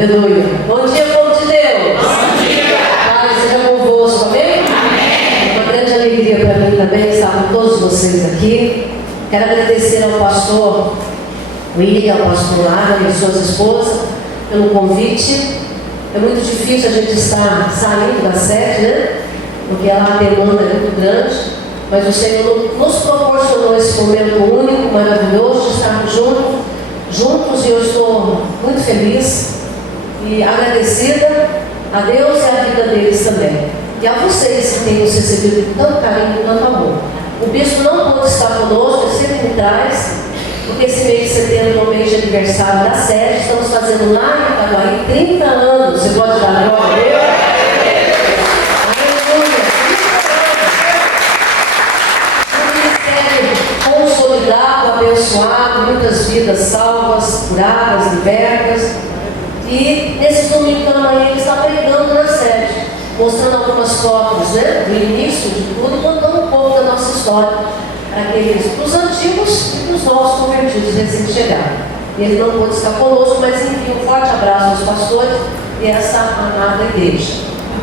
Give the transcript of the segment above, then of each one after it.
Aleluia. Bom dia, povo de Deus. Bom dia. Paz seja convosco, amém? Amém. Uma grande alegria para mim também estar com todos vocês aqui. Quero agradecer ao pastor William, ao pastor Adam e suas esposas pelo convite. É muito difícil a gente estar saindo da sede, né? Porque a demanda é muito grande. Mas o Senhor nos proporcionou esse momento único, maravilhoso, de estarmos juntos, e eu estou muito feliz e agradecida a Deus e à vida deles também. E a vocês que têm nos recebido com tanto carinho e tanto amor. O bispo não pôde estar conosco, ele sempre me traz, porque esse mês de setembro é o mês de aniversário da sede. Estamos fazendo lá em Itaguaí 30 anos. Você pode dar glória a Deus? Consolidado, abençoado, muitas vidas salvas, curadas, libertas. E nesse domingo da manhã ele está pregando na sede, mostrando algumas fotos, né, do início de tudo, e contando um pouco da nossa história para os antigos e para os novos convertidos recém-chegados. Ele não pôde estar conosco, mas envia um forte abraço aos pastores e essa amada igreja.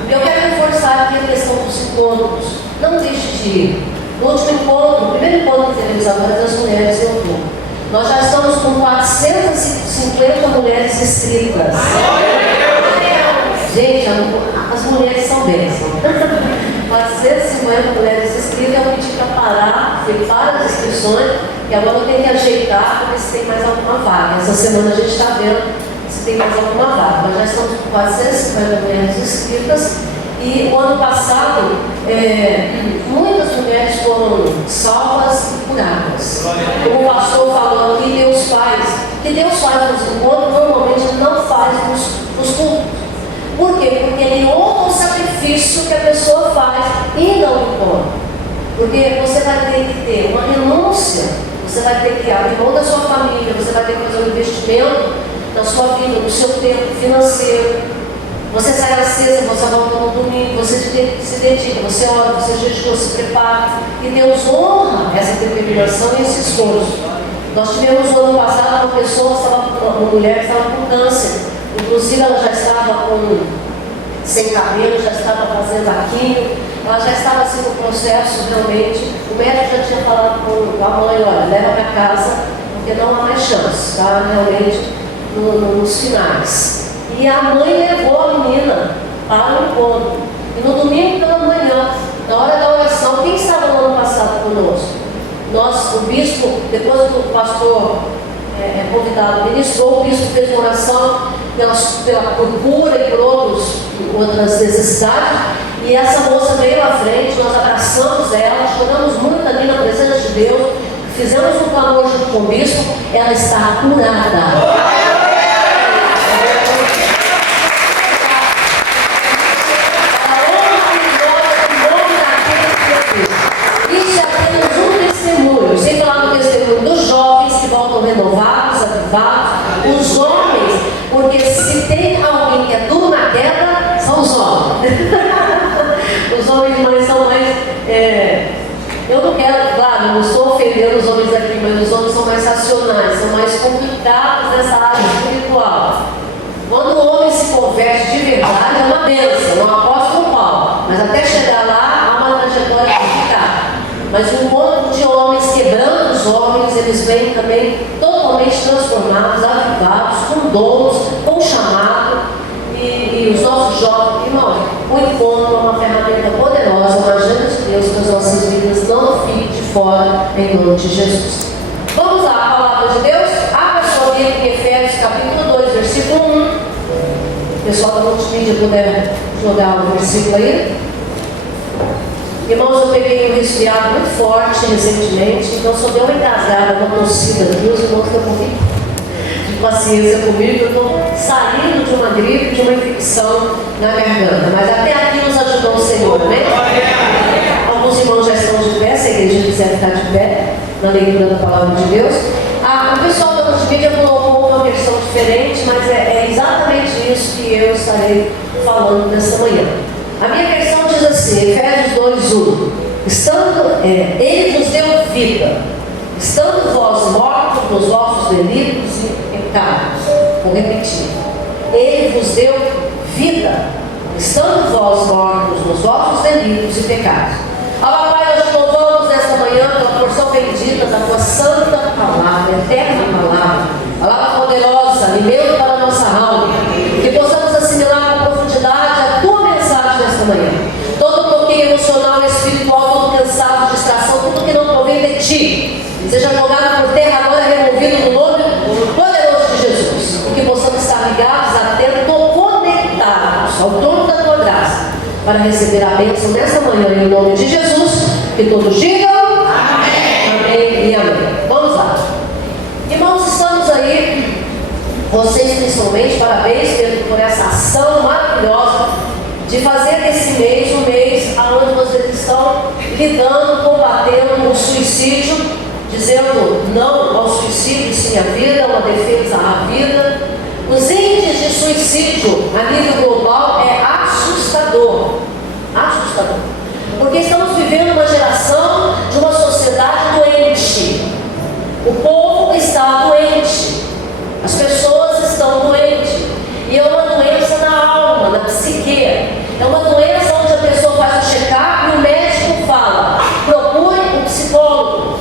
Eu quero reforçar aqui a questão dos encontros. Não deixe de ir. No último encontro, o primeiro encontro que teremos agora das mulheres em outubro, nós já estamos com 450 mulheres inscritas. Gente, as mulheres são bênçãos. 450 mulheres inscritas. Eu pedi para parar, para as inscrições, e agora eu tenho que ajeitar para ver se tem mais alguma vaga. Essa semana a gente está vendo se tem mais alguma vaga. Nós já estamos com 450 mulheres inscritas. E o ano passado, muitas mulheres foram salvas e curadas. Como o pastor falou aqui, Deus faz. O que Deus faz nos encontros, normalmente Ele não faz nos cultos. Por quê? Porque Ele honra o sacrifício que a pessoa faz indo ao encontro. Porque você vai ter que ter uma renúncia, você vai ter que abrir mão da sua família, você vai ter que fazer um investimento na sua vida, no seu tempo financeiro. Você sai às sextas, você volta no domingo, você se dedica, você ora, você jejua, se prepara. E Deus honra essa determinação e esse esforço. Nós tivemos no ano passado uma mulher que estava com câncer. Inclusive ela já estava sem cabelo, já estava fazendo aquilo, ela já estava assim no processo realmente. O médico já tinha falado com a mãe, olha, leva para casa, porque não há mais chance, está realmente nos finais. E a mãe levou a menina para o encontro. E no domingo pela manhã, na hora da oração, quem estava no ano passado conosco? O bispo, depois que o pastor convidado ministrou, o bispo fez uma oração por cura e por outras necessidades. E essa moça veio à frente, nós abraçamos ela, choramos muito ali na presença de Deus, fizemos um clamor junto com o bispo, ela está curada. Sem falar no testemunho dos jovens que voltam renovados, avivados, os homens, porque se tem alguém que é duro na queda, são os homens. Os homens mães são mais. Eu não quero, claro, não estou ofendendo os homens aqui, mas os homens são mais racionais, são mais complicados nessa área espiritual. Quando o homem se converte de verdade, é uma bênção, não aposto com pau, mas até chegar lá há uma trajetória complicada. Mas um monte de homens quebrando os homens, eles vêm também totalmente transformados, avivados, com dons, com chamado. E os nossos jovens, irmãos, o encontro é uma ferramenta poderosa, uma agenda de Deus para as nossas vidas, não fique de fora, em nome de Jesus. Vamos lá, a palavra de Deus. Abra sua Bíblia em Efésios capítulo 2, versículo 1. O pessoal da multimídia puder jogar o versículo aí. Irmãos, eu peguei um resfriado muito forte recentemente, então só deu uma engasgada, uma tossida aqui. Os irmãos estão comigo, de paciência comigo. Eu estou saindo de uma gripe, de uma infecção na garganta, mas até aqui nos ajudou o Senhor, né? Alguns irmãos já estão de pé, se a igreja quiser ficar de pé na leitura da palavra de Deus. O pessoal da multimídia colocou uma versão diferente, mas é exatamente isso que eu estarei falando nesta manhã. A minha versão diz assim, Efésios 2:1, Ele nos deu vida, estando vós mortos nos vossos delitos e pecados. Vou repetir. Ele vos deu vida, estando vós mortos nos vossos delitos e pecados. Ó Pai, nós te louvamos nesta manhã pela porção bendita da tua santa palavra, eterna palavra, palavra poderosa, alimento para a nossa alma, que possamos assimilar com profundidade a tua mensagem nesta manhã. Todo bloqueio emocional, espiritual, todo cansaço, distração, tudo que não provém de ti, seja jogado por terra agora, removido no nome poderoso de Jesus. E que possamos estar ligados, atentos, conectados ao trono da tua graça, para receber a bênção nesta manhã, em nome de Jesus. Que todos digam amém, amém e amém. Vamos lá. Irmãos, estamos aí, vocês principalmente, parabéns por essa ação maravilhosa de fazer desse mês um mês onde vocês estão lidando, combatendo o suicídio, dizendo não ao suicídio, sim à vida, uma defesa à vida. Os índices de suicídio a nível global é assustador. Assustador. Porque estamos vivendo uma geração de uma sociedade doente. O povo está doente. As pessoas estão doentes. E é uma doença na alma, na psique. É uma doença onde a pessoa faz o check-up e o médico fala: procure um psicólogo.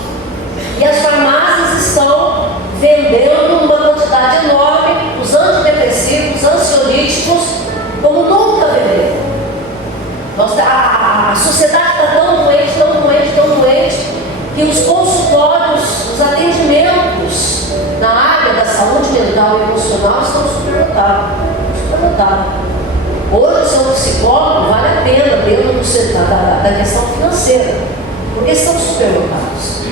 E as farmácias estão vendendo uma quantidade enorme os antidepressivos, ansiolíticos, como nunca venderam. A sociedade está tão doente, tão doente, tão doente, que os consultórios, os atendimentos na área da saúde mental e emocional estão superlotados. Hoje, ser um psicólogo vale a pena dentro da questão financeira, porque estão superlotados.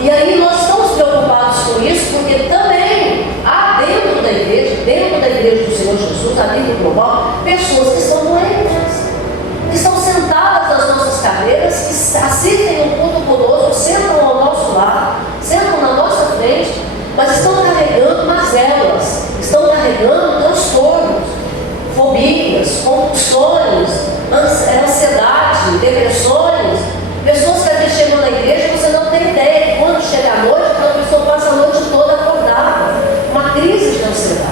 E aí nós estamos preocupados com isso, porque também há dentro da igreja do Senhor Jesus, a nível global, pessoas que estão doentes, que estão sentadas nas nossas cadeiras, que assistem um culto conosco, sentam ao nosso lado, sentam na nossa frente, mas estão carregando mazelas, estão carregando transtornos, fobias, compulsões, ansiedade, depressões. Pessoas que a gente chegam na igreja, você não tem ideia que quando chega a noite, a pessoa passa a noite toda acordada, uma crise de ansiedade.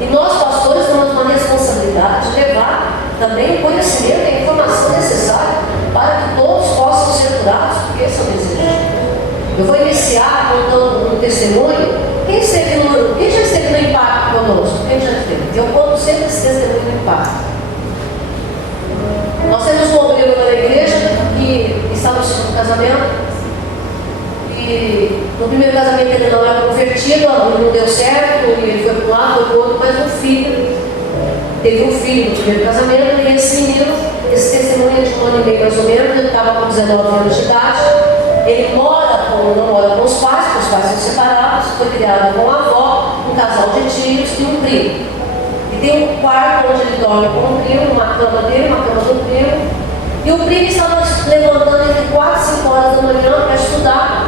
E nós, pastores, temos uma responsabilidade de levar também o conhecimento e a informação necessária para que todos possam ser curados, porque esse é o desejo. Eu vou iniciar contando um testemunho. Quem já esteve no impacto conosco? Quem já esteve? Eu conto sempre esse testemunho do impacto. Nós temos um obreiro na igreja que estava no segundo casamento, e no primeiro casamento ele não era convertido, não deu certo, e ele foi para um lado, foi para o outro, mas um filho, teve um filho no primeiro casamento, e esse menino, esse testemunho de 1 ano e meio mais ou menos, ele estava com 19 anos de idade, ele não mora com os pais são separados, foi criado com a avó, um casal de tios e um primo. E tem um quarto onde ele dorme com o primo, uma cama dele, uma cama do primo. E o primo estava levantando entre 4 e 5 horas da manhã para estudar,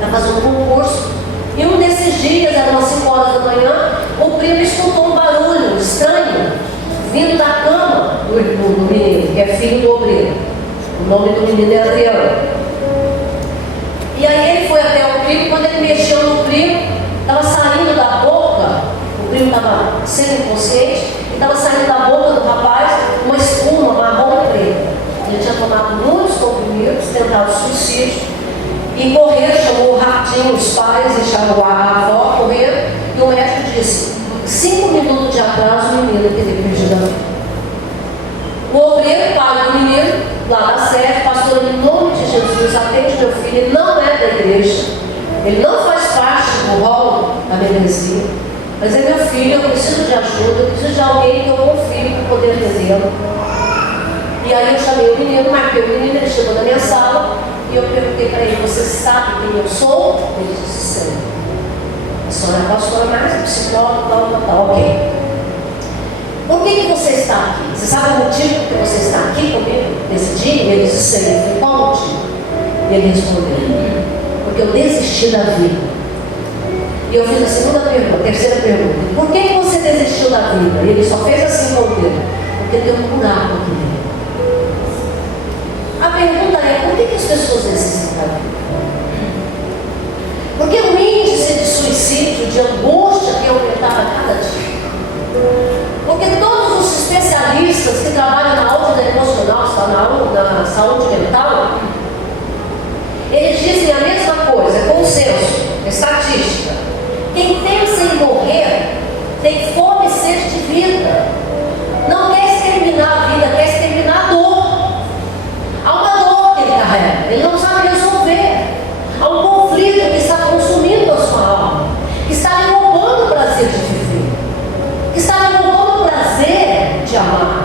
para fazer um concurso. E um desses dias, eram umas 5 horas da manhã, o primo escutou um barulho estranho vindo da cama do menino, que é filho do obreiro. O nome do menino é Adriano. E aí ele foi até o primo, quando ele mexeu no primo, estava saindo da boca. O primo estava sendo inconsciente e estava saindo da boca do rapaz uma espuma marrom preta. Ele tinha tomado muitos comprimidos, tentado suicídio e correu, chamou rapidinho os pais e chamou a avó, correu, e o médico disse: 5 minutos de atraso o menino teria perdido a vida. O obreiro, pai do menino, lá da sede, pastor, em nome de Jesus, atende meu filho, ele não é da igreja, ele não faz parte do rol da membresia. Mas é meu filho, eu preciso de ajuda, eu preciso de alguém que eu confio para poder atendê-lo. E aí eu chamei o menino, marquei o menino, ele chegou na minha sala e eu perguntei para ele: você sabe quem eu sou? Ele disse: sim. A senhora é pastora, mas psicóloga, tal, ok. Por que você está aqui? Você sabe o motivo que você está aqui comigo nesse dia? Ele disse: sim. Eu falei: qual o motivo? E ele respondeu: porque eu desisti da vida. E eu fiz a segunda pergunta, a terceira pergunta: por que você desistiu da vida? E ele só fez assim com o dedo: porque tem um buraco aqui dentro. A pergunta é: por que as pessoas desistem da vida? Porque o índice de suicídio, de angústia que aumentava cada dia. Porque todos os especialistas que trabalham na área emocional, na saúde mental, eles dizem a mesma coisa, é consenso, estatística. Quem pensa em morrer tem fome e sede de vida. Não quer exterminar a vida, quer exterminar a dor. Há uma dor que ele carrega, ele não sabe resolver. Há um conflito que está consumindo a sua alma, que está lhe roubando o prazer de viver, que está lhe roubando o prazer de amar,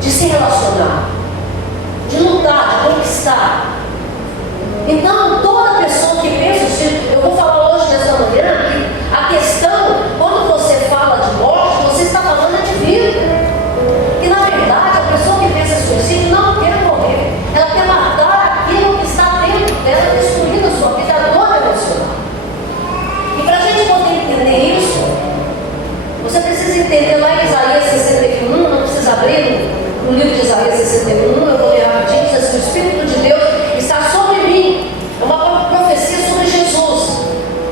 de se relacionar, de lutar, de conquistar. Então, toda pessoa que pensa assim, eu vou falar hoje dessa manhã que a questão, quando você fala de morte, você está falando de vida. E na verdade, a pessoa que pensa em suicídio não quer morrer, ela quer matar aquilo que está dentro dela, destruindo a sua vida, a dor emocional. E para a gente poder entender isso, você precisa entender lá em Isaías 61, não precisa abrir no livro de Isaías 61, eu vou ler rapidinho, diz assim: o Espírito de Deus está sobre mim. É uma profecia sobre Jesus.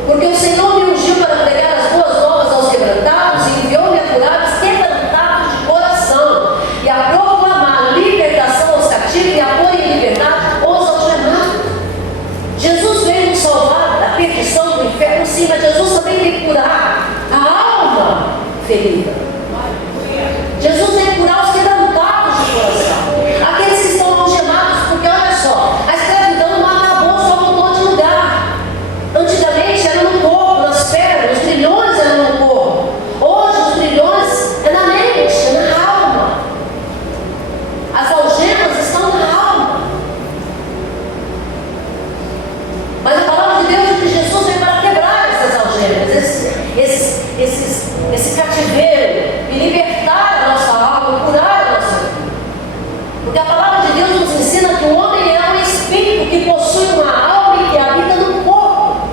Porque o Senhor me ungiu para pregar as boas novas aos quebrantados e enviou-me a curar os quebrantados de coração e a proclamar libertação aos cativos e a pôr em liberdade os algemados. Jesus veio nos salvar da perdição do inferno, sim, mas Jesus também veio curar a alma ferida. Jesus veio curar os quebrantados de coração, aqueles que estão algemados, porque olha só, a escravidão não acabou, só mudou de lugar. Antigamente era no corpo, nas pernas, os trilhões eram no corpo. Hoje os trilhões é na mente, é na alma. As algemas estão na alma. Mas a palavra de Deus diz que Jesus veio para quebrar essas algemas, esse cativeiro, e libertar a nossa alma, curar a nossa vida. Porque a palavra de Deus nos ensina que o homem é um espírito que possui uma alma e que habita no corpo.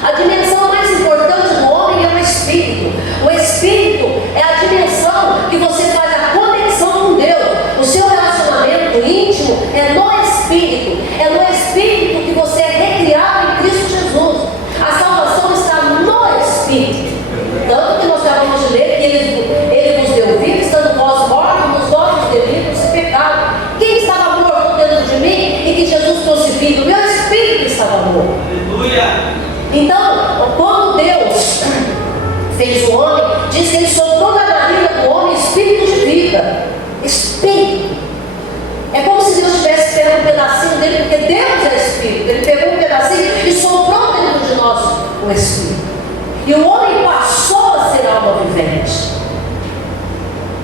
A dimensão mais importante do homem é o espírito. O espírito é a dimensão que você faz a conexão com Deus. O seu relacionamento íntimo é no espírito. É no espírito que você é recriado em Cristo Jesus. A salvação está no espírito. Tanto que nós acabamos de ler que ele vos deu vida, estando vós mortos nos vossos delitos e pecados. Quem estava morto dentro de mim e que Jesus trouxe vida? O meu espírito estava morto. Aleluia! Então, quando Deus fez o homem, diz que ele soprou na barriga do homem espírito de vida. Espírito. É como se Deus tivesse pego um pedacinho dele, porque Deus é espírito. Ele pegou um pedacinho e soprou dentro de nós o espírito. E o homem passou a ser alma vivente.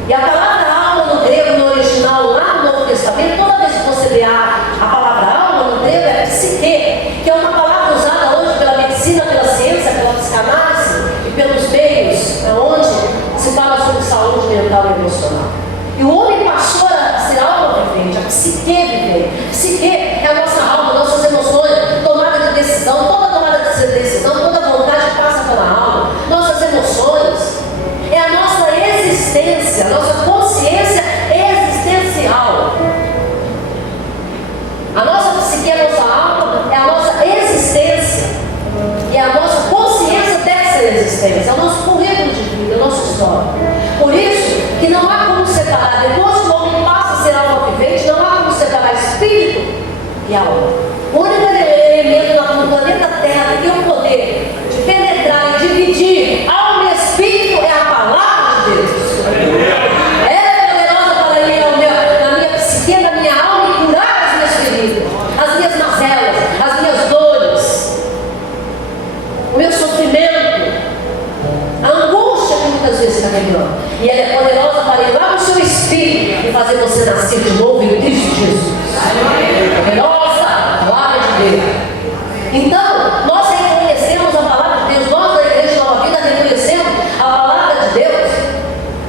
E a palavra alma no grego, no original, lá no Novo Testamento, toda vez que você lê a palavra alma no grego é psique, que é uma palavra usada hoje pela medicina, pela ciência, pela psicanálise e pelos meios onde se fala sobre saúde mental e emocional. E o homem passou a ser alma vivente, a psique vivente. Psique é a nossa alma, nossas emoções, tomada de decisão, toda tomada de decisão, toda vontade passa pela alma, nossas emoções, é a nossa existência, a nossa consciência existencial. A nossa psique, a nossa alma, é a nossa existência, e a nossa consciência dessa existência, é o nosso currículo de vida, a nossa história. Por isso que não há como separar, depois que o homem passa a ser alma vivente, não há como separar espírito e alma. O único elemento no planeta Terra que tem o poder de penetrar e dividir alma e espírito é a palavra de Deus. Ela é poderosa para ir na minha psique, na minha alma e curar as minhas feridas, as minhas mazelas, as minhas dores, o meu sofrimento, a angústia que muitas vezes carregamos. E ela é poderosa para ir lá no seu espírito e fazer você nascer de novo em Cristo Jesus. Poderosa a palavra de Deus. Então, nós reconhecemos a palavra de Deus, nós da Igreja Nova Vida reconhecemos a palavra de Deus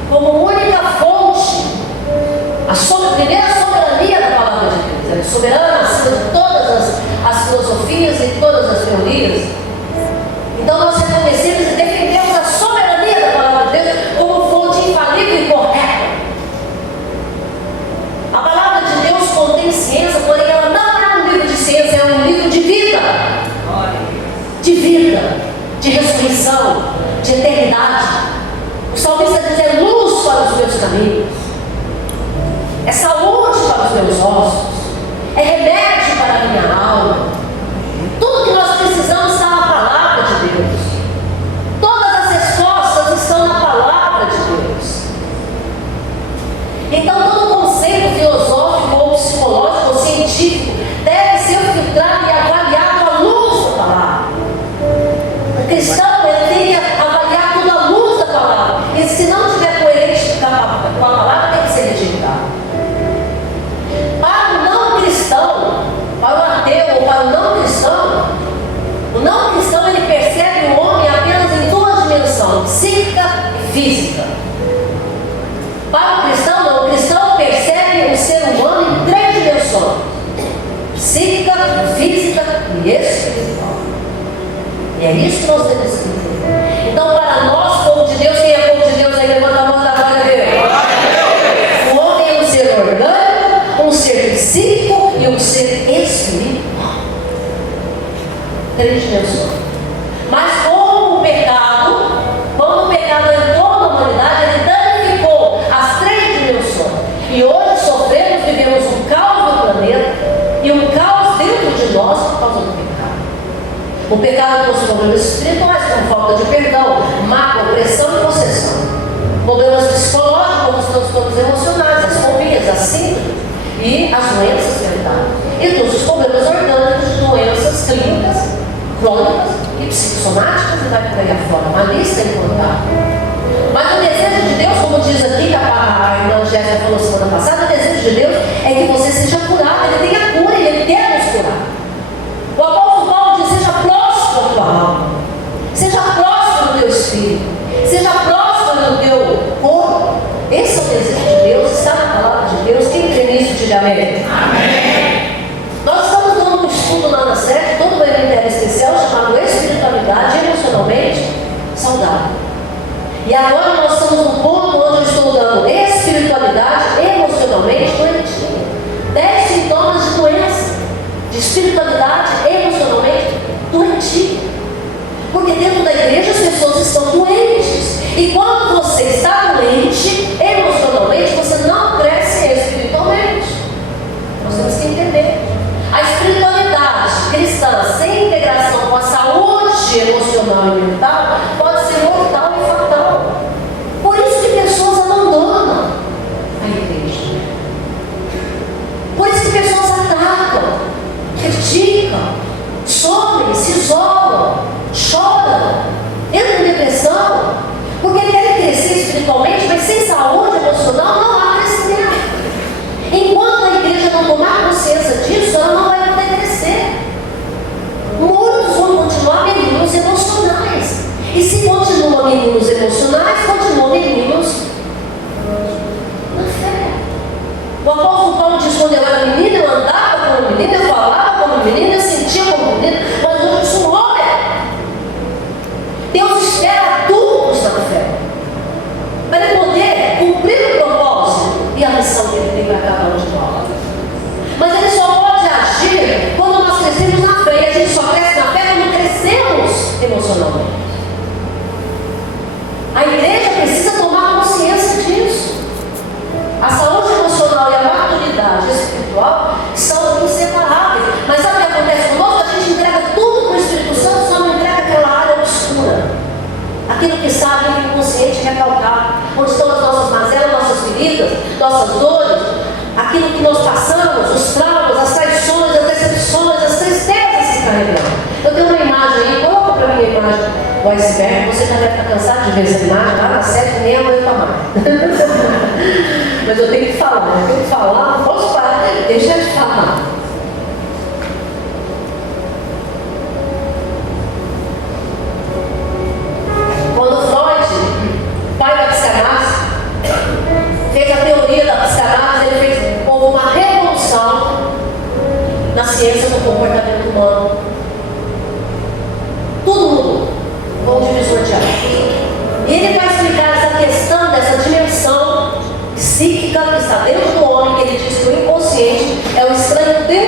como única fonte, a primeira soberania da palavra de Deus. Ela é soberana acima de todas as filosofias e todas as teorias. Então, nós reconhecemos e defendemos a soberania da palavra de Deus como fonte infalível e correta. A palavra de Deus contém ciência, porém ela não é um livro de ciência, é um livro de vida. O salmista diz: é luz para os meus caminhos, é saúde para os meus ossos, é remédio para a minha alma. Tudo que nós precisamos está na palavra de Deus. Todas as respostas estão na palavra de Deus. Então, todo conceito filosófico ou psicológico ou científico deve ser filtrado e avaliado à luz da palavra. O cristão, ele tem que avaliar tudo à luz da palavra. E se não estiver coerente com a palavra, tem que ser rejeitado. Para o não cristão, para o ateu ou para o não cristão, ele percebe o homem apenas em duas dimensões: psíquica e física. Para o cristão, não. O cristão percebe o ser humano em três dimensões: psíquica, física e espiritual. E é isso que nós temos que entender. Então, para nós, povo de Deus, quem é povo de Deus aí? Levanta a mão da glória a Deus. O homem é um ser orgânico, um ser psíquico e um ser espiritual. Três dimensões. Mas como o pecado entrou na humanidade, ele danificou as três dimensões. E hoje sofremos, vivemos um caos no planeta e um caos dentro de nós por causa do pecado. O pecado trouxe problemas espirituais, como falta de perdão, mágoa, opressão e possessão. Problemas psicológicos, como os transtornos emocionais, as fobias, as síndromes e as doenças mentais. E trouxe os problemas orgânicos, doenças clínicas, crônicas e psicossomáticas, e vai por aí afora. Uma lista incontável. Mas o desejo de Deus, como diz aqui, que a irmã Jéssica falou semana passada, o desejo de Deus é que você seja curado. Ele tem a cura e ele quer nos curar. O apóstolo Paulo diz: seja próspero a tua alma, seja próspero no teu espírito, seja próspero no teu corpo. Esse é o desejo de Deus, está na palavra de Deus. Quem crê nisso, diga amém. Amém. Nós estamos dando um estudo lá na sede, todo uma matéria especial, chamado Espiritualidade Emocionalmente Saudável. E agora nós estamos no ponto onde eu estou dando espiritualidade emocionalmente doentia. 10 sintomas de doença, de espiritualidade emocionalmente doentia. Porque dentro da igreja as pessoas estão doentes. E quando você está doente emocionalmente, você não cresce espiritualmente. Nós temos que entender. A espiritualidade cristã sem integração com a saúde emocional e mental pode ser mortal e fatal. Por isso que pessoas abandonam a igreja. Por isso que pessoas atacam, criticam, sofrem, se isolam, choram, entram em depressão, porque querem crescer espiritualmente, mas sem saúde emocional não há crescimento. Enquanto a igreja não tomar consciência disso, ela não vai poder crescer. Muitos vão continuar meninos emocionais. E se continuam meninos emocionais, continuam meninos na fé. O apóstolo Paulo diz: quando eu era menino, eu andava como menino, eu falava como menino, eu sentia como menino, mas hoje eu sou homem. Deus espera adultos na fé, para ele poder cumprir o propósito e a missão que ele tem para cada um de nós. Mas ele só pode agir quando nós crescemos na fé. E a gente só cresce na fé quando crescemos emocionalmente. A igreja precisa tomar consciência disso. A saúde emocional e a maturidade espiritual são inseparáveis. Mas sabe o que acontece conosco? A gente entrega tudo para o Espírito Santo, só não entrega aquela área obscura. Aquilo que sabe, aquilo inconsciente, recalcado. Onde estão as nossas mazelas, nossas feridas, nossas dores, aquilo que nós passamos, os traumas, as traições, as decepções, as tristezas se carregando. Eu tenho uma imagem aí, coloca para mim a imagem do iceberg. Você já deve estar cansado de ver essa imagem lá na sede, nem aguenta mais. Mas eu tenho que falar, não posso parar, deixa eu te falar. Quando Freud, pai da psicanálise, fez a teoria da psicanálise, houve uma revolução na ciência do comportamento humano. Tudo mudou. Foi um divisor de águas. E ele vai explicar essa questão dessa dimensão psíquica que está dentro do homem, que ele diz que o inconsciente é o estranho dentro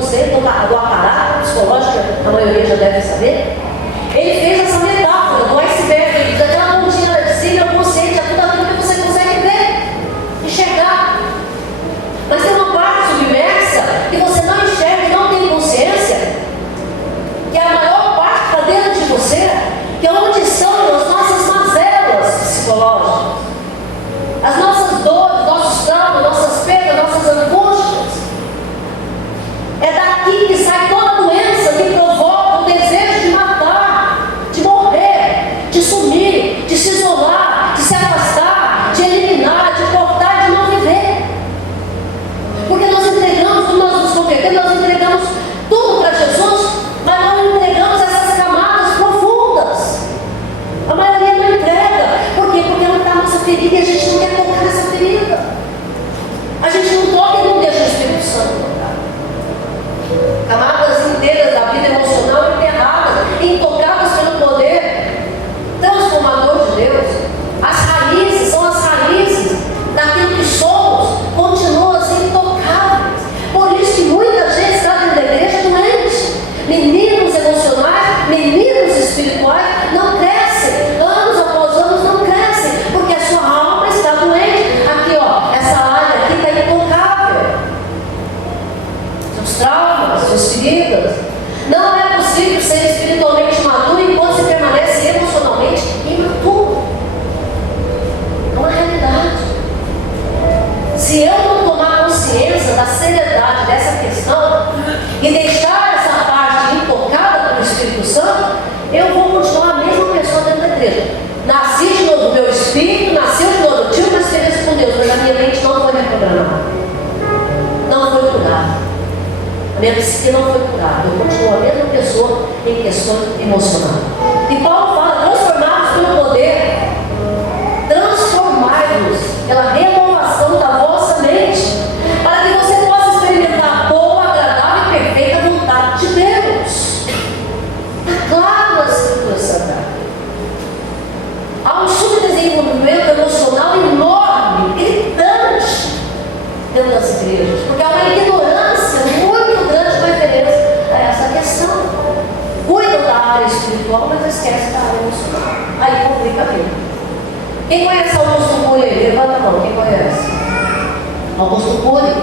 você, do aparato psicológico, que a maioria já deve saber. Ele fez essa metáfora do iceberg, ele diz aquela pontinha de cima, é o consciente, é tudo aquilo que você consegue ver, enxergar. Mas tem uma parte submersa que você não enxerga e não tem consciência, que é a maior parte que está dentro de você, que é onde estão as nossas mazelas psicológicas, as nossas dores, nossos traumas, nossas perdas, nossas angústias. É daqui que sai toda a doença que provoca o desejo de matar, de morrer, de sumir, de se isolar, de se afastar, de eliminar, de cortar, de não viver. Porque nós entregamos, nós nos convertemos, nós entregamos tudo para Jesus, mas não entregamos essas camadas profundas. A maioria não entrega. Por quê? Porque ela está na nossa ferida e a gente não quer tocar nessa ferida. A gente não toca e não deixa o Espírito Santo tocar. Camadas inteiras da vida emocional enterradas, intocadas pelo poder transformador de Deus. As raízes são as raízes daquilo que somos, continuam assim intocáveis. Por isso que muita gente está dentro da igreja doente. Meninos emocionais, meninos espirituais não crescem, anos após anos não crescem, porque a sua alma está doente. Aqui ó, essa área aqui está intocável. Seus traumas, suas feridas. Não é possível ser espiritualmente maduro enquanto se permanece emocionalmente imaturo. É uma realidade. Se eu não tomar consciência da seriedade dessa questão e deixar essa parte intocada pelo Espírito Santo, eu vou continuar a mesma pessoa dentro da igreja. Nasci de novo, meu espírito nasceu de novo, eu tive uma experiência com Deus, mas a minha mente não foi reprogramada. Não foi curada. A minha psique não foi curada. Eu continuo a mesma pessoa em questões emocionais. E Paulo fala, transformados pelo poder, transformai-vos pela renovação da vossa mente, para que você possa experimentar a boa, agradável e perfeita vontade de Deus. Está claro na Escritura Sagrada. Há um subdesenvolvimento emocional enorme, gritante dentro das igrejas, porque há uma ignorância muito grande com referência a essa questão. Cuidam da área espiritual, mas esquecem da área emocional. Aí complica a vida. Quem conhece Augusto Cury? Levanta a mão, quem conhece? Augusto Cury,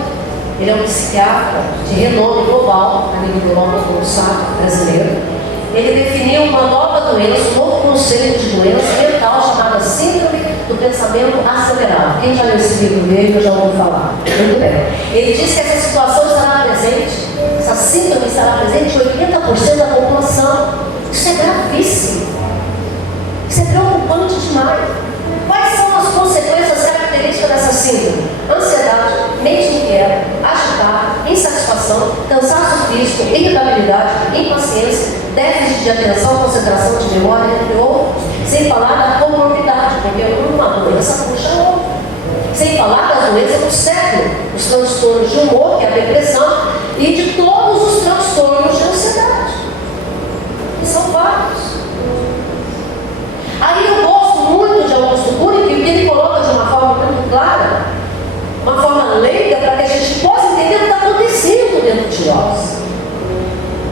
ele é um psiquiatra de renome global, a nível da Europa, todo mundo sabe, brasileiro. Ele definiu uma nova doença, um novo conceito de doença mental chamada Síndrome do Pensamento Acelerado. Quem já leu esse livro dele, eu já ouvi falar. Muito bem. Ele diz que essa situação estará presente, essa síndrome estará presente em 80% da população. Isso é gravíssimo. Isso é preocupante demais. Quais são as consequências características dessa síndrome? Ansiedade, mente inquieta, agitada, insatisfação, cansaço físico, irritabilidade, impaciência, déficit de atenção, concentração, de memória, entre outros. Sem falar da comorbidade, porque uma doença puxa a outra. Sem falar das doenças do século, os transtornos de humor, que é a depressão, e de todos os transtornos de ansiedade, que são vários. Aí eu gosto muito de Augusto Cury, que ele coloca de uma forma muito clara, uma forma leiga, para que a gente possa entender o que está acontecendo dentro de nós.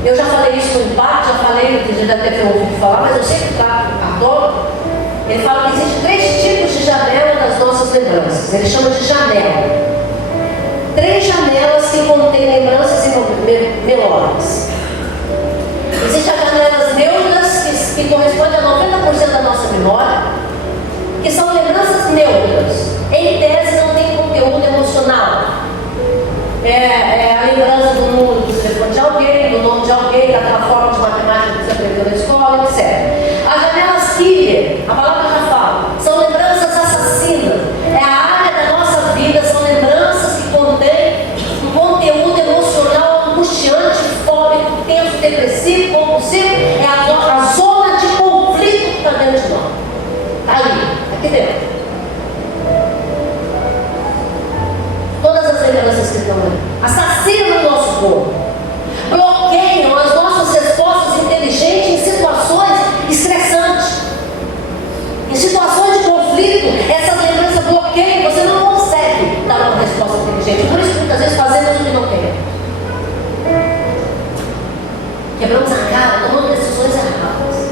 Eu já falei isso no impacto, já falei, que já deve ter ouvido falar, mas eu sempre adoro. Ele fala que existem 3 tipos de janela das nossas lembranças. Ele chama de janela. 3 janelas que contêm lembranças e memórias. Existem as janelas neutras, que correspondem a 90% da nossa memória, que são lembranças neutras. Em tese, não tem conteúdo emocional. É a lembrança do número do telefone de alguém, do nome de alguém, daquela forma de matemática que você aprendeu na escola, etc. As janelas killer, a palavra já fala, são lembranças assassinas. É a área da nossa vida, são lembranças que contêm um conteúdo emocional angustiante, fóbico, tenso, depressivo, compulsivo. É a zona de conflito que está dentro de nós. Está ali, aqui dentro. Todas as lembranças que estão ali assassinam o nosso corpo, bloqueiam as nossas respostas inteligentes em situações estressantes, em situações de conflito. Essas lembranças bloqueiam, você não consegue dar uma resposta inteligente. Por isso que muitas vezes fazemos o que não queremos. Quebramos a cara, tomando decisões erradas.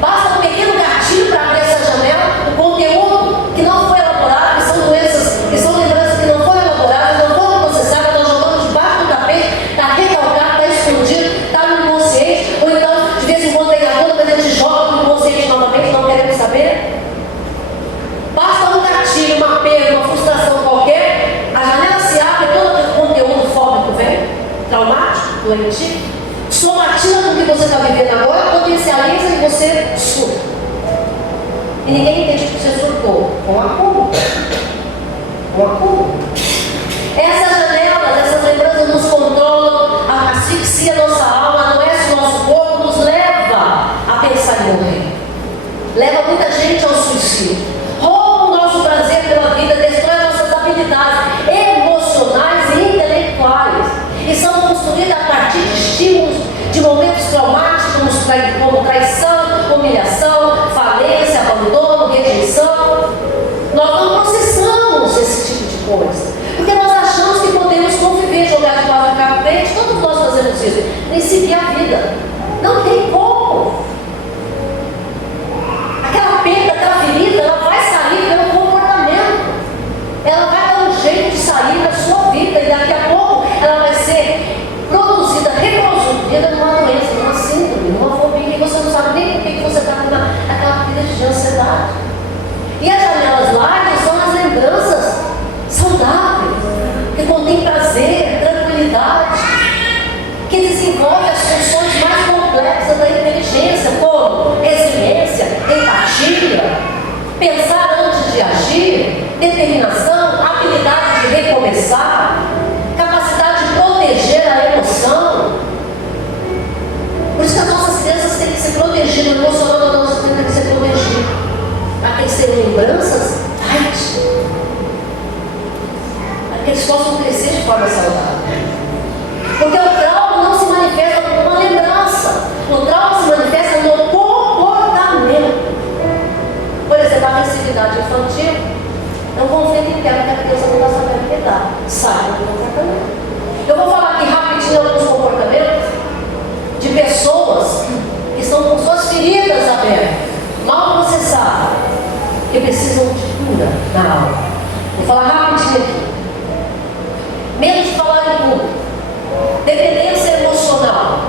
Basta um pequeno gatilho para abrir essa janela, o conteúdo que não foi elaborado, que são doenças, que são lembranças que não foram elaboradas, não foram processadas, nós jogamos debaixo do tapete, está recalcado, está escondido, está no inconsciente, ou então, de vez em quando tem a conta, mas a gente joga no inconsciente novamente, não queremos saber. Basta um gatilho, uma perda, uma frustração qualquer, a janela se abre, todo aquele conteúdo fóbico vem, traumático, doentio, somatiza com o que você está vivendo agora, potencializa e você surta. E ninguém entende que você surtou. Com acúmulo. Com acúmulo. Essas janelas, essas lembranças nos controlam, asfixia nossa alma, adoece o nosso corpo, nos leva a pensar em morrer. Leva muita gente ao suicídio. Rouba o nosso prazer pela vida, destrói nossas habilidades emocionais e intelectuais. E são construídas a partir de estímulos, de momentos traumáticos, como traição, humilhação, falência, abandono, rejeição. Nós não processamos esse tipo de coisa, porque nós achamos que podemos conviver, jogar de lado para frente. Todos nós fazemos isso, nem seguir a vida. Não tem como. Aquela perda, aquela ferida, ela vai sair pelo comportamento. Ela vai dar um jeito de sair da sua vida, e daqui a pouco ela vai ser produzida, reproduzida numa doença, numa síndrome, numa fobia, e você não sabe nem por que você está com aquela crise de ansiedade. E as janelas largas são as lembranças saudáveis, que contêm prazer, tranquilidade, que desenvolvem as funções mais complexas da inteligência, como resiliência, empatia, pensar antes de agir, determinação, habilidade de recomeçar, capacidade de proteger a emoção. Por isso que as nossas crianças têm que ser protegidas, o emocional da nossa criança tem que ser protegido. Ela tem que ser lembranças tight, para que eles possam crescer de forma saudável. Porque o trauma não se manifesta como uma lembrança, o trauma se manifesta no comportamento. Por exemplo, a agressividade infantil é um conflito interno que a criança não está sabendo lidar, sai do comportamento. Eu vou falar aqui rapidinho alguns comportamentos de pessoas que estão com suas feridas abertas, mal processadas, que precisam de cura na alma. Vou falar rapidinho aqui. Medo de falar em público, dependência emocional,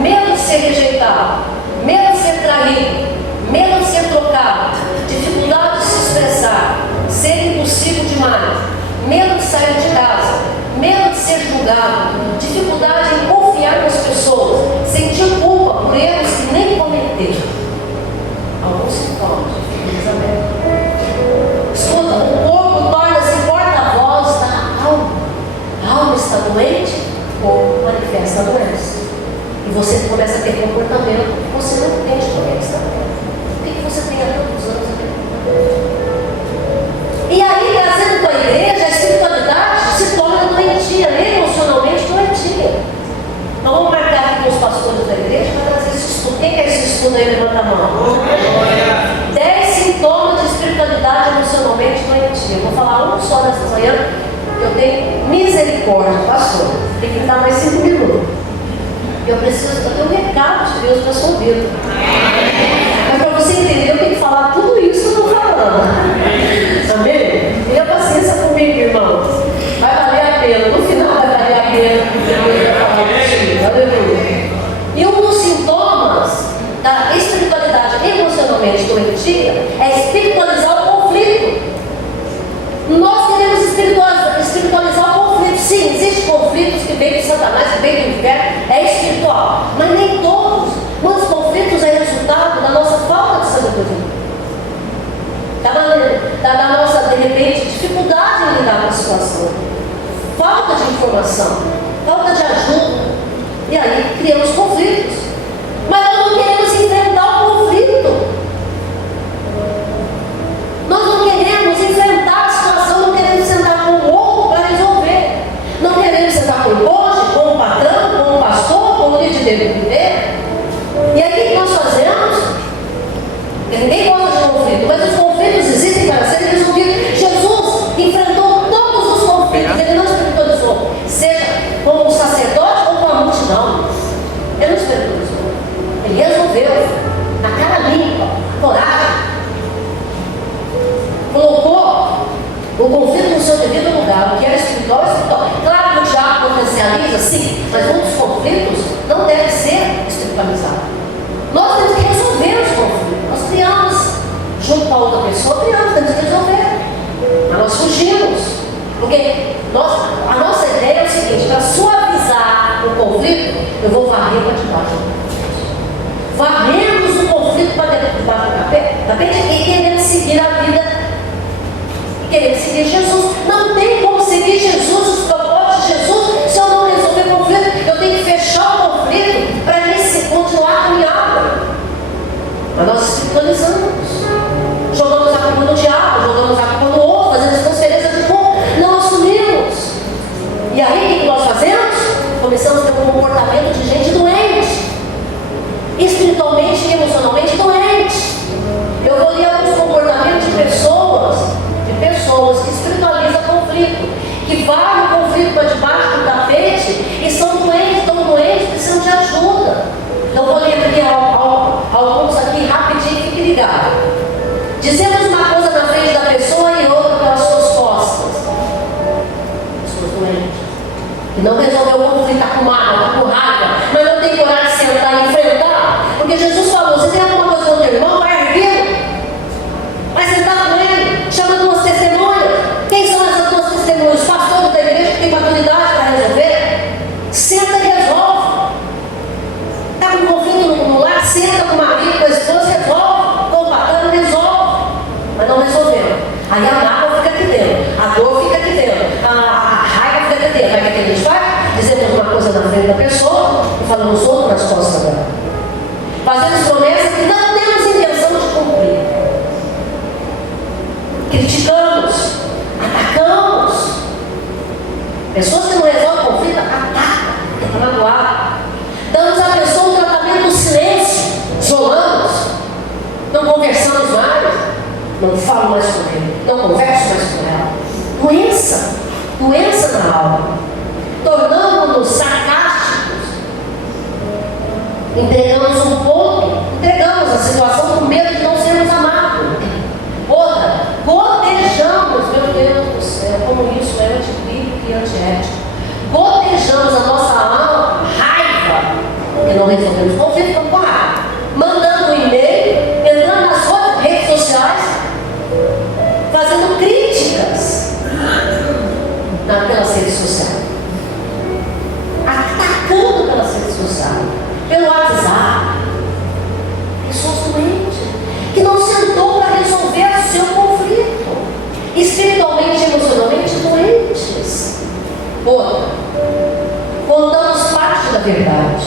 medo de ser rejeitado, medo de ser traído, medo de ser trocado, dificuldade de se expressar, ser impulsivo demais, medo de sair de casa, medo de ser julgado, dificuldade em confiar nas pessoas, sentir culpa por erros que nem cometeram. Alguns sintomas de frisamento. Escuta, o corpo torna-se porta-voz da alma. A alma está doente, o corpo manifesta a doença. E você começa a ter comportamento que você não entende por que está doente. Por que você tem há tantos anos aquele comportamento? E aí, trazendo para a igreja, a espiritualidade se torna doentia, emocionalmente doentia. Então vamos marcar aqui com os pastores da igreja para trazer esse estudo. Quem quer esse estudo aí? Levanta a mão. 10 sintomas de espiritualidade emocionalmente doentia. Eu vou falar um só nessa manhã, que eu tenho misericórdia, pastor. Tem que dar mais 5 minutos. Eu tenho um recado de Deus para a sua vida. Mas para você entender, eu tenho que falar tudo isso que eu estou falando. Amém? Tenha paciência comigo, irmãos. Vai valer a pena. No final vai valer a pena. Aleluia. E um dos sintomas da espiritualidade emocionalmente doentia é espiritualizar o conflito. Nós queremos espiritualizar o conflito. Sim, existem conflitos que vêm de Satanás, que vêm do inferno, é espiritual. Mas nem todos. Muitos conflitos é resultado da nossa falta de sabedoria. Da nossa, de repente, dificuldade em lidar com a situação. Falta de informação, falta de ajuda. E aí criamos conflitos. Mas nós não queremos enfrentar o conflito. Nós não queremos enfrentar a situação, não queremos sentar com o outro para resolver. Não queremos sentar com o cônjuge, com o patrão, com o pastor, com o líder de viver. E aí o que nós fazemos? Ninguém gosta de conflito, mas os conflitos existem para serem resolvidos. Jesus enfrentou todos os conflitos, ele não espiritualizou, seja com o sacerdote ou com a resolvimento dos conflitos não deve ser espiritualizado. Nós temos que resolver os conflitos. Nós criamos, junto com a outra pessoa, temos que resolver. Mas nós fugimos. Porque a nossa ideia é o seguinte: para suavizar o conflito, eu vou varrer para debaixo. Varremos o conflito para debaixo do tapete e queremos seguir a vida, queremos seguir Jesus. Não tem como seguir Jesus, os propósitos de Jesus, se eu não resolver o conflito. Eu tenho que fechar o conflito para ele continuar a caminhar. Mas nós espiritualizamos, jogamos a culpa no diabo, jogamos a culpa no outro, fazemos transferência de culpa, não assumimos. E aí o que nós fazemos? Começamos a ter um comportamento de gente doente, espiritualmente e emocionalmente doente. Eu vou ler alguns comportamentos de pessoas que espiritualizam conflito, que varrem o conflito para debaixo do tapete e são doentes, tão doentes, precisam de ajuda. Então vou ler aqui alguns aqui rapidinho, fique ligado. Dizemos uma coisa na frente da pessoa e outra pelas suas costas. Pessoas doentes, que não resolveu o conflito, está com mágoa, está com raiva, mas não tem coragem de sentar e enfrentar. Porque Jesus falou: você tem alguma coisa com o teu irmão, vai erguer, vai sentar com ele, chama duas testemunhas. Quem são essas duas testemunhas? Os pastores da igreja que tem maturidade para resolver. Senta e resolve. Está com conflito no lar, senta com o marido, com a esposa, resolve. Com o patrão, resolve. Mas não resolveu. Aí a mágoa fica aqui dentro, a dor fica aqui dentro, a raiva fica aqui dentro. Aí o que a gente faz? Dizemos uma coisa na frente da pessoa e falamos outra nas costas dela. Fazemos promessas que não temos intenção de cumprir. Criticamos, atacamos. Pessoas que não resolvem o conflito, atacam, está magoado. Damos à pessoa um tratamento do silêncio, isolamos, não conversamos mais, não falo mais com ele, não converso mais com ela. Doença na alma. Tornamos-nos sarcásticos. Entregamos um ponto, entregamos a situação com medo de não sermos amados. Outra, gotejamos, meu Deus do céu, como isso é antibíblico e antiético. Gotejamos a nossa alma, raiva, porque não resolvemos o conflito, ficamos com raiva. Mandando um e-mail, entrando nas redes sociais, fazendo críticas pelas redes sociais. Atacando pelas redes sociais, pelo WhatsApp. Pessoas doentes, que não sentou para resolver o seu conflito, espiritualmente e emocionalmente doentes. Outra, contamos parte da verdade,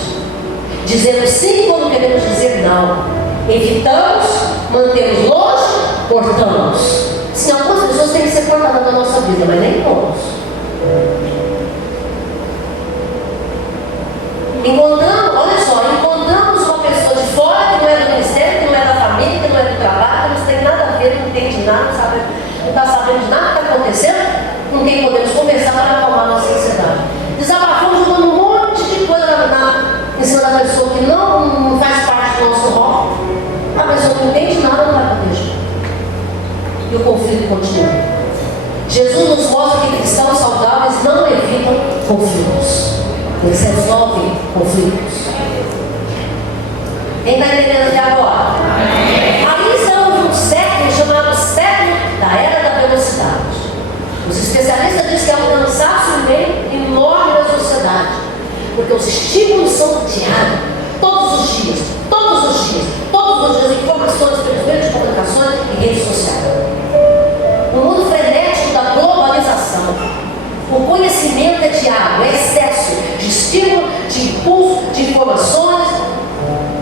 dizemos sim quando queremos dizer não, evitamos, mantemos longe, cortamos. Sim, algumas pessoas têm que ser cortadas da nossa vida, mas nem todos. Encontramos uma pessoa de fora que não é do ministério, que não é da família, que não é do trabalho, que não tem nada a ver, não entende nada, não está sabendo de nada que está acontecendo, com quem podemos conversar para acalmar a nossa ansiedade. Desabafamos jogando um monte de coisa em cima da pessoa que não faz parte do nosso rol. A pessoa não entende nada, não vai proteger. E o conflito continua. Jesus nos mostra que cristãos saudáveis não evitam conflitos. Eles resolvem conflitos. Quem está entendendo até agora? Ali estamos num século chamado século da era da velocidade. Os especialistas dizem que é um cansaço enorme da sociedade, porque os estímulos são diários, todos os dias, informações pelos meios de comunicações e redes sociais. O mundo frenético da globalização. O conhecimento é diário, é excesso de estímulo, de impulso, de informações,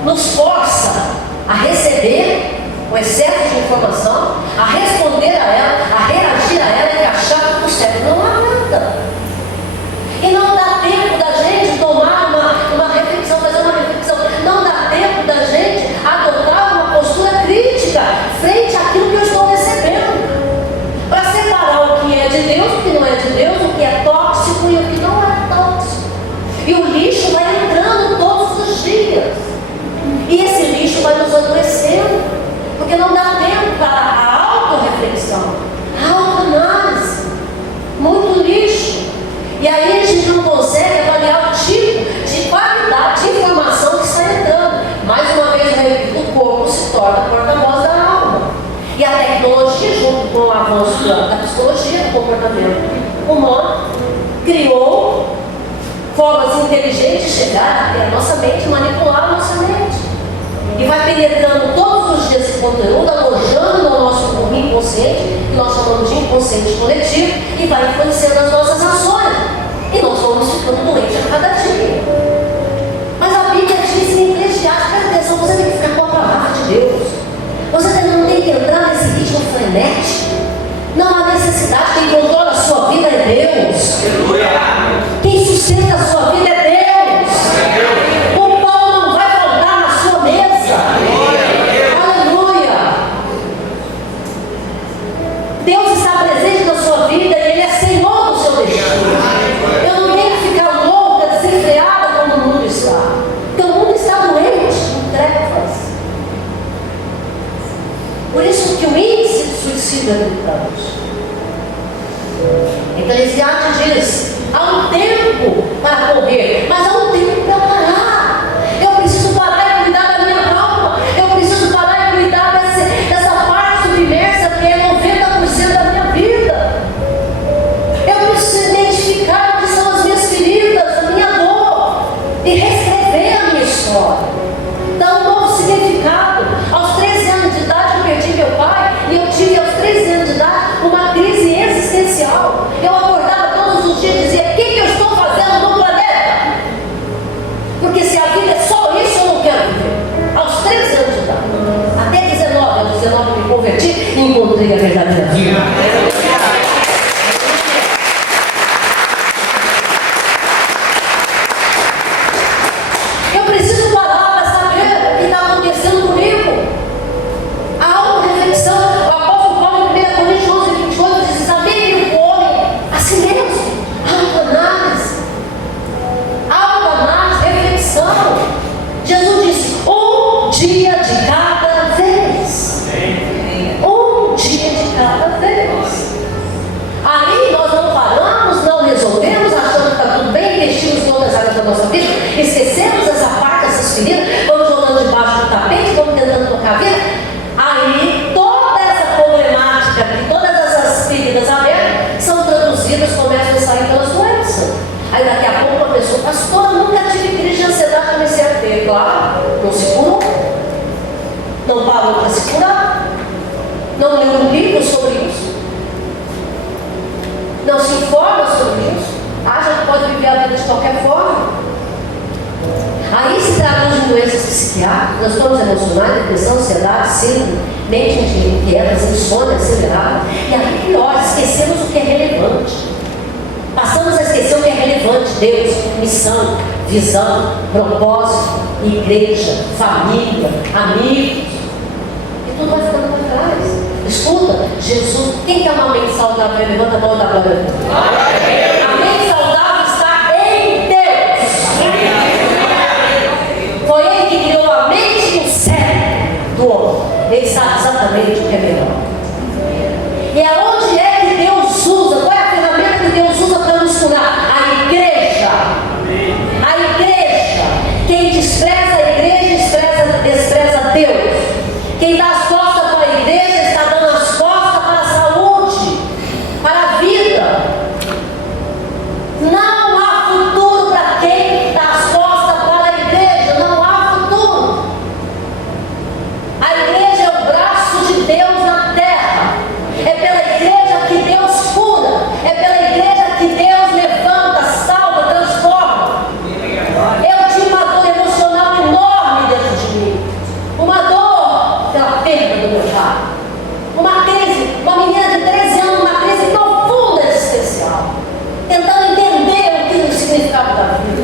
nos força a receber o excesso de informação, a responder a ela, a reagir a ela e achar que o cérebro não há nada. E não dá tempo da gente tomar uma reflexão, fazer uma reflexão. Não dá tempo da gente adotar uma postura crítica frente àquilo que eu estou recebendo. Para separar o que é de Deus, o que não é de Deus, o que é tóxico e o que não é tóxico. E o lixo vai entrando todos os dias. E esse lixo vai nos adoecendo. Porque não dá tempo para a autorreflexão, a autoanálise. Muito lixo. E aí a gente não consegue avaliar o tipo comportamento. O humano criou formas inteligentes de chegar até a nossa mente, manipular a nossa mente. E vai penetrando todos os dias esse conteúdo, alojando no nosso inconsciente, que nós chamamos de inconsciente coletivo, e vai influenciando as nossas ações. E nós vamos ficando doentes a cada dia. Mas a Bíblia diz em Eclesiastes, presta atenção, você tem que ficar com a palavra de Deus. Você não tem que entrar nesse ritmo frenético. Não há necessidade, quem controla a sua vida é Deus. Quem sustenta a sua vida é Deus. O pão não vai faltar na sua mesa. Aleluia. Deus está presente na sua vida e Ele é Senhor do seu destino. Eu não tenho que ficar louca, desenfreada como o mundo está. Porque o mundo está doente, em trevas. Por isso que o índice de suicídio é muito grande. Eclesiastes diz: há um tempo para correr, mas há um tempo para parar. Eu preciso parar e cuidar da minha alma. Eu preciso parar e cuidar dessa parte submersa que é 90% da minha vida. Eu preciso identificar o que são as minhas feridas, a minha dor, e reescrever a minha história. Dar um novo significado. Aos 13 anos de idade eu perdi meu pai, e eu tive aos 13 anos de idade uma crise existencial. Eu acordava todos os dias e dizia: o que eu estou fazendo no planeta? Porque se a vida é só isso, eu não quero viver. Aos 13 anos de idade, até 19, aos 19 eu me converti e encontrei a verdadeira vida. Eu preciso parar para saber o que está acontecendo comigo. A auto-reflexão, o apóstolo Paulo em 1 Coríntios 11:28 diz: examine o homem a si mesmo. Autoanálise, reflexão. Jesus disse: um dia de cada vez. Um dia de cada vez. Aí nós não paramos, não resolvemos, achando que está tudo bem, investimos em outras áreas da nossa vida, esquecemos essa parte, essas feridas, vamos jogando debaixo do tapete, vamos tentando tocar a vida. Aí toda essa problemática, todas essas feridas abertas são traduzidas, começam a sair pelas doenças. Aí daqui a pouco uma pessoa: pastora, nunca tive crise de ansiedade, comecei a ter. Claro, não se curou, não parou para se curar, não leu um livro sobre isso, não se informa sobre isso, acha que pode viver a vida de qualquer forma. Aí se traduz em doenças psiquiátricas, transtornos emocionais, depressão, ansiedade, síndrome, mente inquietas, insônia acelerada. E aí pior, esquecemos o que é relevante. Passamos a esquecer o que é relevante: Deus, missão, visão, propósito, igreja, família, amigos. E tudo vai ficando para trás. Escuta, Jesus, quem quer uma mente saudável? Levanta a mão da glória. A mente saudável está em Deus. Foi Ele que criou a mente e o cérebro do homem. Ele sabe exatamente o que é melhor. E aonde é que Deus usa? Qual é a ferramenta que Deus usa para nos curar? A igreja. A igreja. Quem despreza a igreja, despreza Deus. Quem dá as costas para a igreja está dando as costas para a saúde, para a vida. Não há futuro para quem dá as costas para a igreja. Não há futuro. A igreja é o braço de Deus na terra. É pela igreja que Deus cura. É pela igreja que Deus levanta, salva, transforma. Eu tive uma dor emocional enorme dentro de mim. Uma dor pela perda do meu pai. Uma crise, uma menina de 13 anos, uma crise profunda existencial. Tentando entender o que é o significado da vida.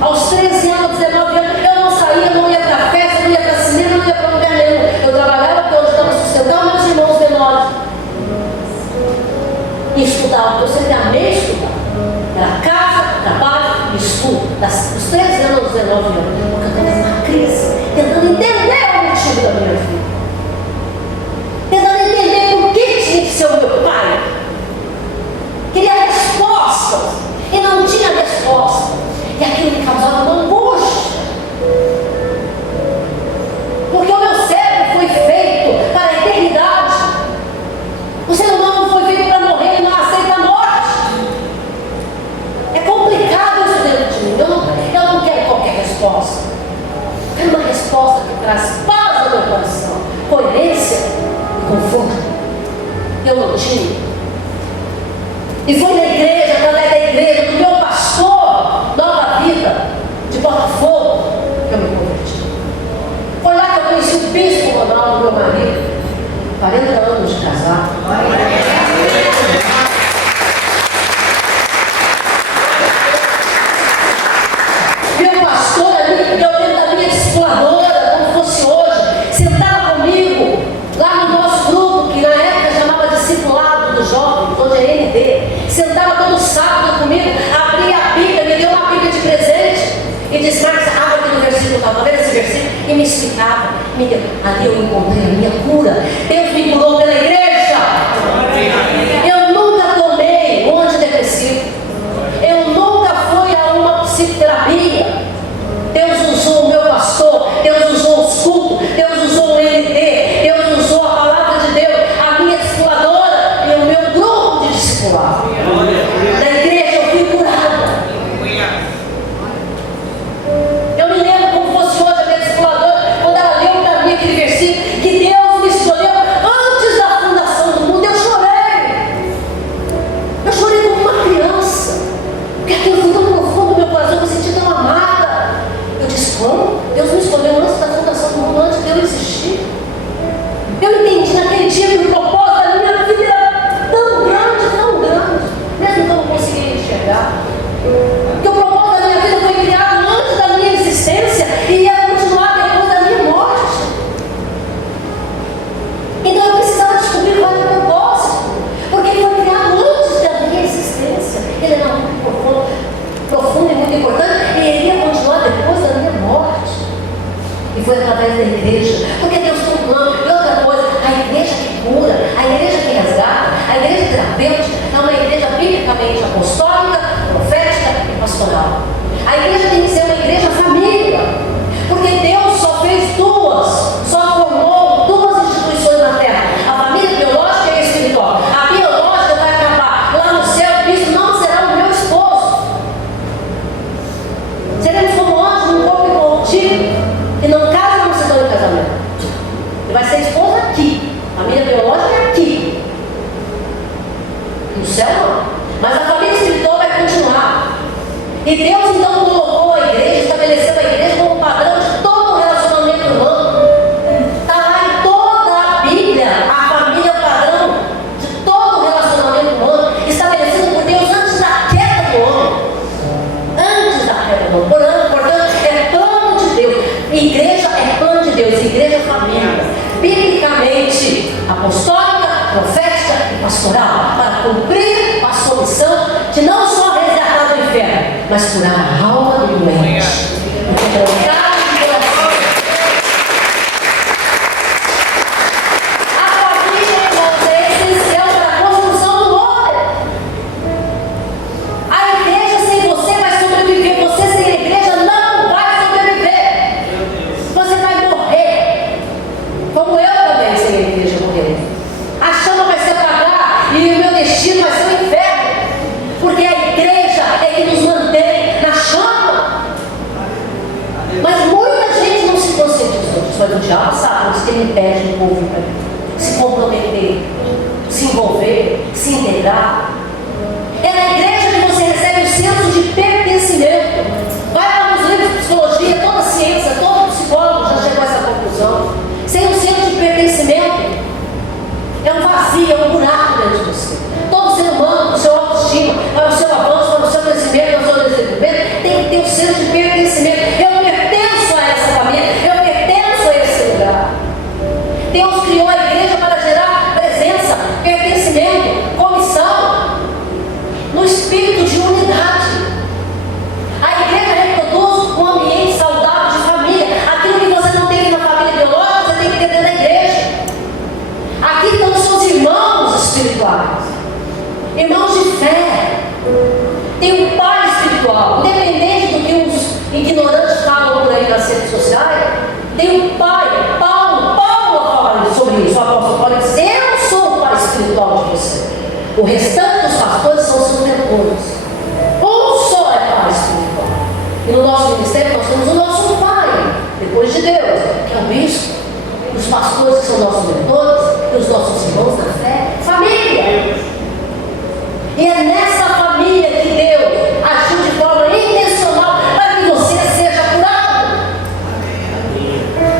Aos 13 anos, 19 anos, eu não saía, não ia para festa, não ia para cinema, não ia para lugar nenhum. Eu trabalhava porque eu estava sustentando meus irmãos menores. E estudava, eu sempre amei estudar. Era casa, trabalho e estudo. Dos 13 anos aos 19 anos. Porque eu estava numa crise, tentando entender o motivo da minha vida. Tentando entender por que tinha que ser o meu pai. Queria respostas e não tinha resposta. E aquilo me causava uma angústia. Porque o meu cérebro foi feito para a eternidade. O ser humano foi feito para morrer e não aceita a morte. falado comigo, abri a Bíblia, me deu uma Bíblia de presente e disse: Marcos, abre aqui no versículo tal, tá vendo esse versículo? E me explicava, me deu. Ali eu encontrei a minha cura. Deus me curou pela igreja. Eu nunca tomei um antidepressivo. Eu nunca fui a uma psicoterapia. Deus usou o meu pastor, Deus usou os cultos, Deus usou o NT, Deus usou a palavra de Deus, a minha discipuladora e o meu grupo de discipulado. Da igreja eu fui curada. Eu me lembro como fosse hoje a minha discipuladora, quando ela leu para mim aquele versículo, que Deus me escolheu antes da fundação do mundo. Eu chorei. Eu chorei como uma criança, porque aquilo foi tão profundo no meu coração, eu me senti tão amada. Eu disse: como? Deus me escolheu antes da fundação do mundo, antes de eu existir. Eu entendi naquele dia que o propósito da minha vida era tão grande, mesmo que eu não conseguia enxergar. Que o propósito da minha vida foi criado antes da minha existência e ia continuar depois da minha morte. Então eu precisava descobrir qual era o propósito, porque ele foi criado antes da minha existência. Ele era muito profundo e muito importante, e ele ia continuar depois da minha morte. E foi através da igreja, porque Deus tem um plano. E outra coisa, a igreja que cura, a igreja que resgata, a igreja terapêutica é uma igreja biblicamente apostólica, profética e pastoral. A igreja tem que ser uma igreja família, porque Deus só fez só formou duas instituições na terra: a família biológica e a espiritual. A biológica vai acabar lá no céu, Cristo não será o meu esposo. Seremos como anjos num corpo incorruptível, que não casa, não se dão em casamento. E vai ser esposa aqui, a família biológica é aqui, no céu não, mas a família espiritual vai continuar. E Deus então colocou a igreja, estabeleceu a igreja como padrão de todo o relacionamento humano. Está lá em toda a Bíblia, a família é o padrão de todo o relacionamento humano, estabelecido por Deus antes da queda do homem. Antes da queda do homem. Portanto, é plano de Deus. Igreja é plano de Deus, igreja é família. Biblicamente apostólica, profética e pastoral, para cumprir a sua missão de não só resgatar do inferno, mas curar a alma do doente. Porque trocar de coração. A família, irmãos, é essencial para a construção do homem. A igreja sem você vai sobreviver. Você sem a igreja não vai sobreviver. Você vai morrer. Como eu também sem a igreja morrer. A chama vai se apagar e o meu destino vai ser o inferno. Porque a igreja é que nos mantém na chama. Mas muita gente não se conscientizou. Mas o diabo sabe, por isso que ele impede o povo para se comprometer, se envolver, se integrar. É na igreja que você recebe o senso de pertencimento. Vai lá nos livros de psicologia, toda a ciência, todo psicólogo já chegou a essa conclusão. Sem um senso de pertencimento, é um vazio, é um buraco dentro de você. Todo ser humano, para o seu autoestima, para o seu avanço, para o seu crescimento, para o seu desenvolvimento, tem que ter um senso de pertencimento. Eu pertenço a essa família, eu pertenço a esse lugar. Deus criou a igreja para gerar presença, pertencimento, comissão, no espírito de unidade. A igreja reproduz um ambiente saudável de família. Aquilo que você não teve na família biológica, você tem que ter dentro da igreja. Aqui estão os seus irmãos espirituais, irmãos de fé. Tem um pai espiritual, independente do que os ignorantes falam por aí nas redes sociais. Tem um pai. Paulo fala sobre isso. O apóstolo Paulo diz: eu sou o pai espiritual de você. O restante dos pastores são seus mentores. Um só é pai espiritual. E no nosso ministério nós temos o nosso pai, depois de Deus, que é o bispo. Os pastores que são nossos mentores, e os nossos irmãos na fé, família. E é nessa família que Deus agiu de forma intencional para que você seja curado.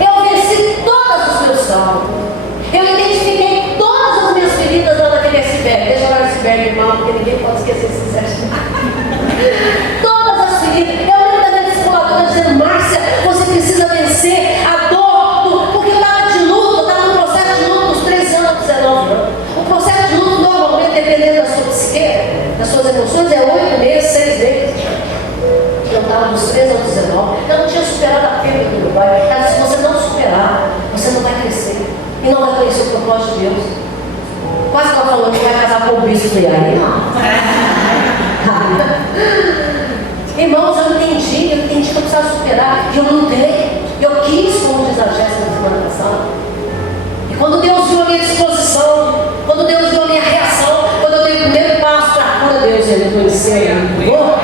Eu venci todos os meus traumas. Eu identifiquei todas as minhas feridas lá naquele iceberg. Deixa lá o iceberg, irmão, porque ninguém pode esquecer esse iceberg. Todas as feridas. Eu lembro da minha discipuladora dizendo: Márcia, você precisa vencer a dor. Porque eu estava de luto, eu estava no processo de luto dos 13 anos, 19 anos. O processo de luto normalmente, dependendo da sua psique, das suas não vai conhecer o propósito de Deus. Quase que ela falou que vai casar com o bispo e aí não. Irmãos, eu entendi que eu precisava superar, e eu lutei, eu quis, como diz a Jéssica na semana passada. E quando Deus viu a minha disposição, quando Deus viu a minha reação, quando eu dei o primeiro passo para a cura, Deus, Ele conheceu, Ele curou.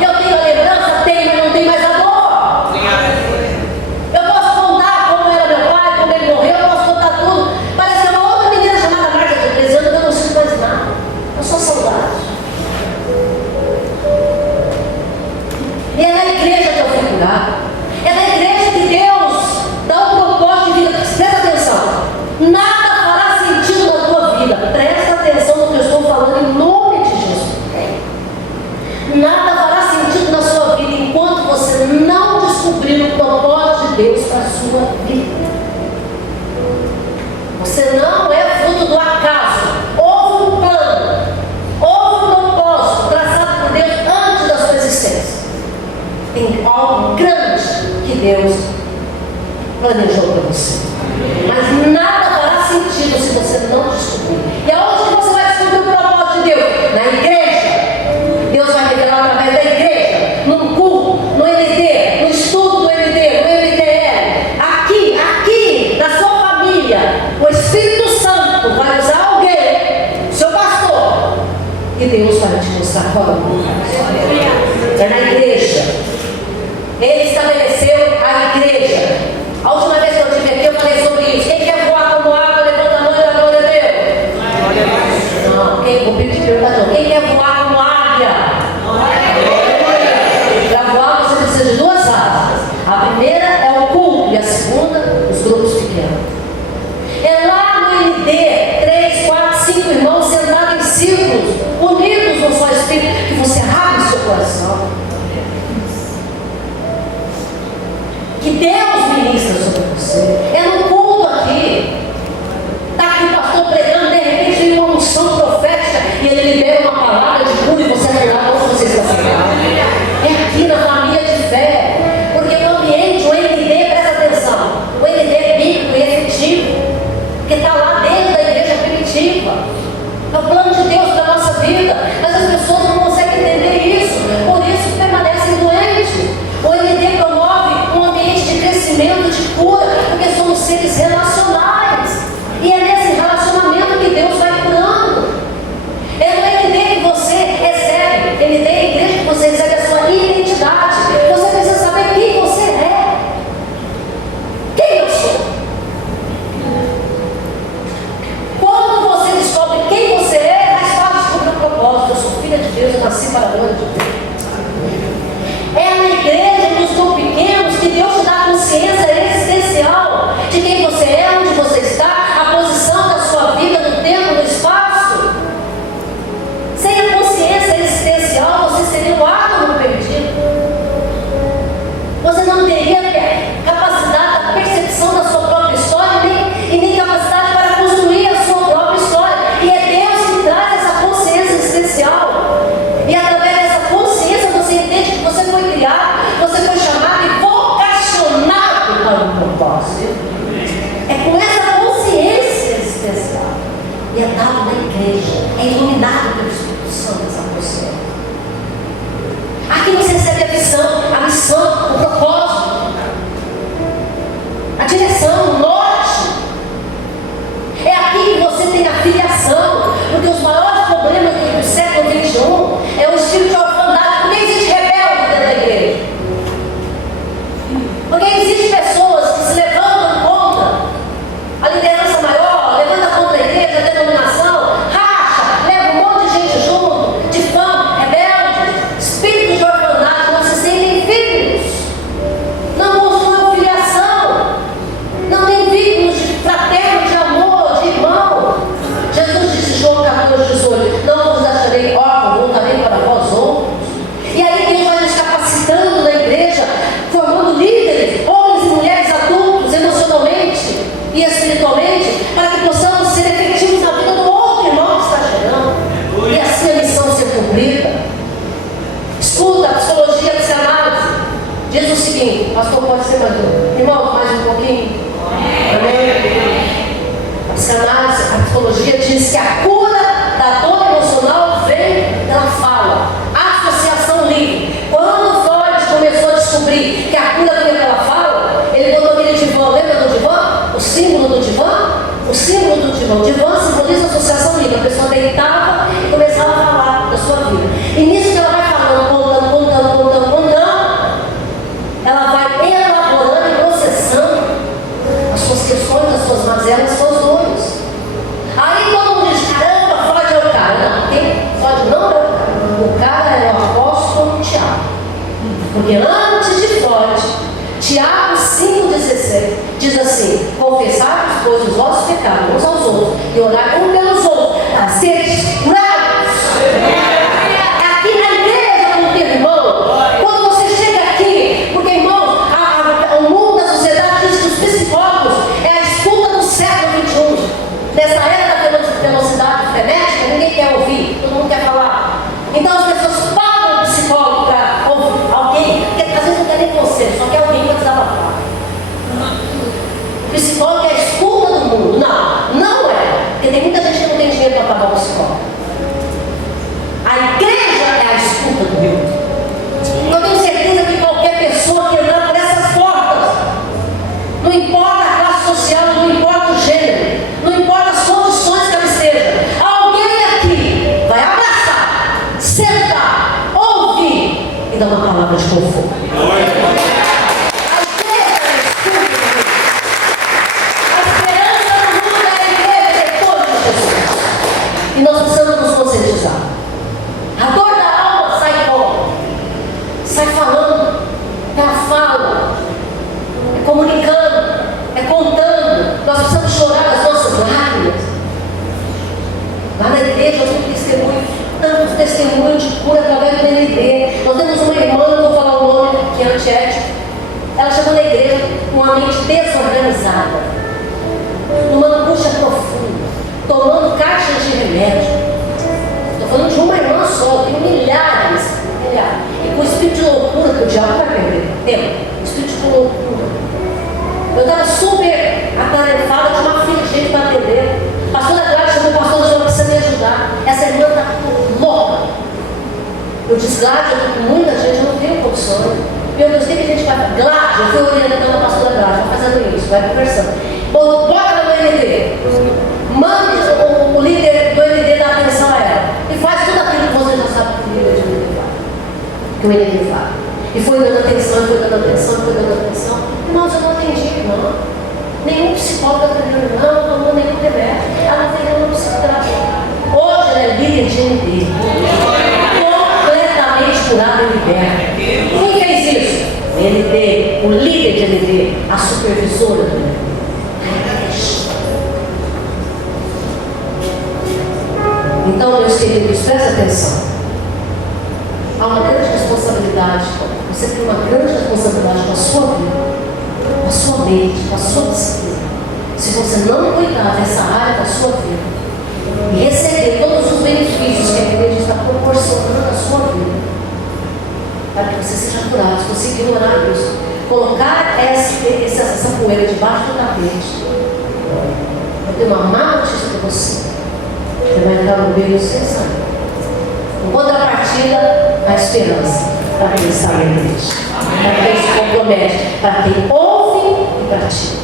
Eu tenho a lembrança, tenho, mas não tenho mais a dor. Eu posso contar como era meu pai, como ele morreu, eu posso contar tudo. Parece que é uma outra menina chamada Marta de 13 anos, eu não sinto mais nada. Eu sou saudade. E é na igreja que eu fui curado. É na igreja que Deus dá um propósito de vida. Presta atenção. Nada fará sentido na tua vida. Presta atenção no que eu estou falando em nome de Jesus. Nada fará sentido na sua vida enquanto você não descobrir o propósito de Deus para a sua vida. Você não é fruto do acaso. Houve um plano, houve um propósito traçado por Deus antes da sua existência. Tem algo grande que Deus planejou para você. Mas nada fará sentido se você não descobrir. E aonde que você vai descobrir o propósito de Deus? Na igreja. Deus vai revelar através da igreja, num culto, no MD, no estudo do MD, no MDL. Aqui, na sua família, o Espírito Santo vai usar alguém, o seu pastor, e Deus vai te mostrar qual é o propósito. É na igreja. Ele estabeleceu a igreja. A última vez que eu estive aqui, eu falei sobre isso. Quem quer voar como água, levanta a mão e dá glória a Deus. Não, vou pedir perguntação. Quem quer voar como águia? Para voar você precisa de duas asas. A primeira é o culto e a segunda, os grupos pequenos. É lá no MD, 3, 4, 5 irmãos sentados em círculos, unidos no seu espírito, que você abre o seu coração. Que Deus ministra sobre você. É no culto aqui. Está aqui o pastor pregando, de repente vem uma unção profética e ele libera uma palavra de cura e você vai lá onde você está sentado. É aqui na família de fé. Porque o ambiente, o MD, presta atenção, o MD é bíblico e efetivo. Porque está lá dentro da igreja primitiva. É o plano de Deus para a nossa vida. Mas as pessoas não conseguem entender isso. Por isso permanecem doentes. O MD promove um ambiente de crescimento, de cura, porque somos seres relacionais. E é nesse relacionamento que Deus vai curando. É no MD que você recebe, MD é a igreja que você recebe a sua identidade. Você precisa saber quem você é. Quem eu sou? Quando você descobre quem você é, mais fácil descobrir o propósito. Eu sou filha de Deus, eu nasci para a glória de Deus. É na igreja dos grupos pequenos que Deus te dá consciência existencial de quem você é, onde você está, a posição da sua vida no tempo, no espaço. Sem a consciência existencial, você seria um átomo perdido. Você não teria capacidade da percepção da sua própria história e nem capacidade para construir a sua própria história. E é Deus que traz essa consciência existencial. E através dessa consciência você entende que você foi criado, você foi chamado e vocacionado para um propósito. É com essa consciência existencial. E é dado na igreja, é iluminado pelo Espírito Santo essa consciência. Aqui você recebe a missão, o propósito, a direção, o norte. É aqui que você tem a filiação, porque os maiores problemas do século XXI é o espírito de orfandade. Por que existe rebelde dentro da igreja? Porque existem pessoas que se levantam contra a liderança maior, levantam contra a igreja, a denominação, racha, leva um monte de gente junto, de fã, rebelde, espírito de orfandade, não se sentem filhos, não possuem filiação, não têm vínculos de fraterno, de amor, de irmão. Jesus disse em João 14:18: não vos acharei órfãos, voltarei para vós outros. E aí Deus vai nos capacitando na igreja, formando líderes, homens e mulheres adultos, emocionalmente e espiritualmente, para que possamos ser efetivos na vida do outro irmão que está chegando. E assim a missão ser cumprida. Escuta, a psicologia psicanálise diz o seguinte, pastor, pode ser mais um. Irmão, mais um pouquinho. Amém. psicanálise, a psicologia diz que a cura da dor emocional vem da fala. Associação livre. Quando Freud começou a descobrir que a cura vinha pela fala, ele botou aquele divã, lembra do divã? O símbolo do divã? O símbolo do divã. O divã simboliza associação livre. A pessoa deitava e começava a falar da sua vida. E nisso que ela vai falando, contando, ela vai elaborando e processando as suas questões, as suas mazelas, as suas dores. Aí todo mundo diz, caramba, Freud é o cara. Não, Freud não é o cara. O cara é o apóstolo Tiago. Porque antes de Freud, Tiago 5,16 diz assim: confessar pois os vossos pecados uns aos outros e orar um pelos outros, a seres curados. Aqui na igreja, meu irmão, quando você chega aqui, porque irmão, o mundo da sociedade diz que os psicólogos é a escuta do século XXI. Nessa era da velocidade frenética, ninguém quer ouvir, todo mundo quer falar. Então as pessoas pagam o psicólogo para ouvir alguém, porque às vezes não quer nem conselho, só quer alguém para desabafar. O psicólogo é a escuta do mundo. Não é. Porque tem muita gente que não tem dinheiro para pagar um psicólogo. A igreja é a escuta do mundo. Eu tenho certeza que qualquer pessoa que entrar por essas portas, não importa a classe social, não importa o gênero, não importa as condições que ela esteja, alguém aqui vai abraçar, sentar, ouvir e dar uma palavra de conforto. E nós precisamos nos conscientizar. A dor da alma sai como? Sai falando, ela fala, é comunicando, é contando. Nós precisamos chorar as nossas lágrimas. Lá na igreja eu tenho testemunho, tantos testemunhos de cura através do DND. Nós temos uma irmã, não vou falar o nome, que é antiética. Ela chegou na igreja com a mente desorganizada, numa angústia profunda, tomando caixas de remédio. Estou falando de uma irmã só, tem milhares. E com o espírito de loucura, que o diabo vai perder tempo, o espírito de loucura. Eu estava super atarefada, tinha uma filha de gente para atender. A pastora Gládia chamou o pastor, ela precisa me ajudar. Essa irmã está louca. Eu disse, Gládia, eu estou com muita gente, eu não tenho condições. Meu Deus, o que a gente vai fazer? Gládia, eu fui orientando a pastora Gládia, vai fazendo isso, vai conversando. Bota no ND. Mande o líder do ND dar atenção a ela. E faz tudo aquilo que você já sabe que o líder do ND faz. Que o ND faz. E foi dando atenção, foi dando atenção, foi dando atenção. Irmãos, eu não atendi, não. Nenhum psicólogo atendeu, não tomou nenhum remédio. Ela não fez nenhum psicoterapeuta. Hoje ela é líder de ND. Completamente curada e liberta. Quem fez isso? O ND, o líder de ND, a supervisora do ND. Então, meus queridos, presta atenção. Há uma grande responsabilidade. Você tem uma grande responsabilidade com a sua vida, com a sua mente, com a sua disciplina. Se você não cuidar dessa área da sua vida e receber todos os benefícios que a igreja está proporcionando à sua vida, para que você seja curado, se você ignorar isso, colocar essa poeira debaixo do tapete, eu tenho uma má notícia para você. Você vai entrar no meio sem saber. Em contrapartida, a esperança para quem está na igreja, para quem se compromete, para quem ouve e pratica.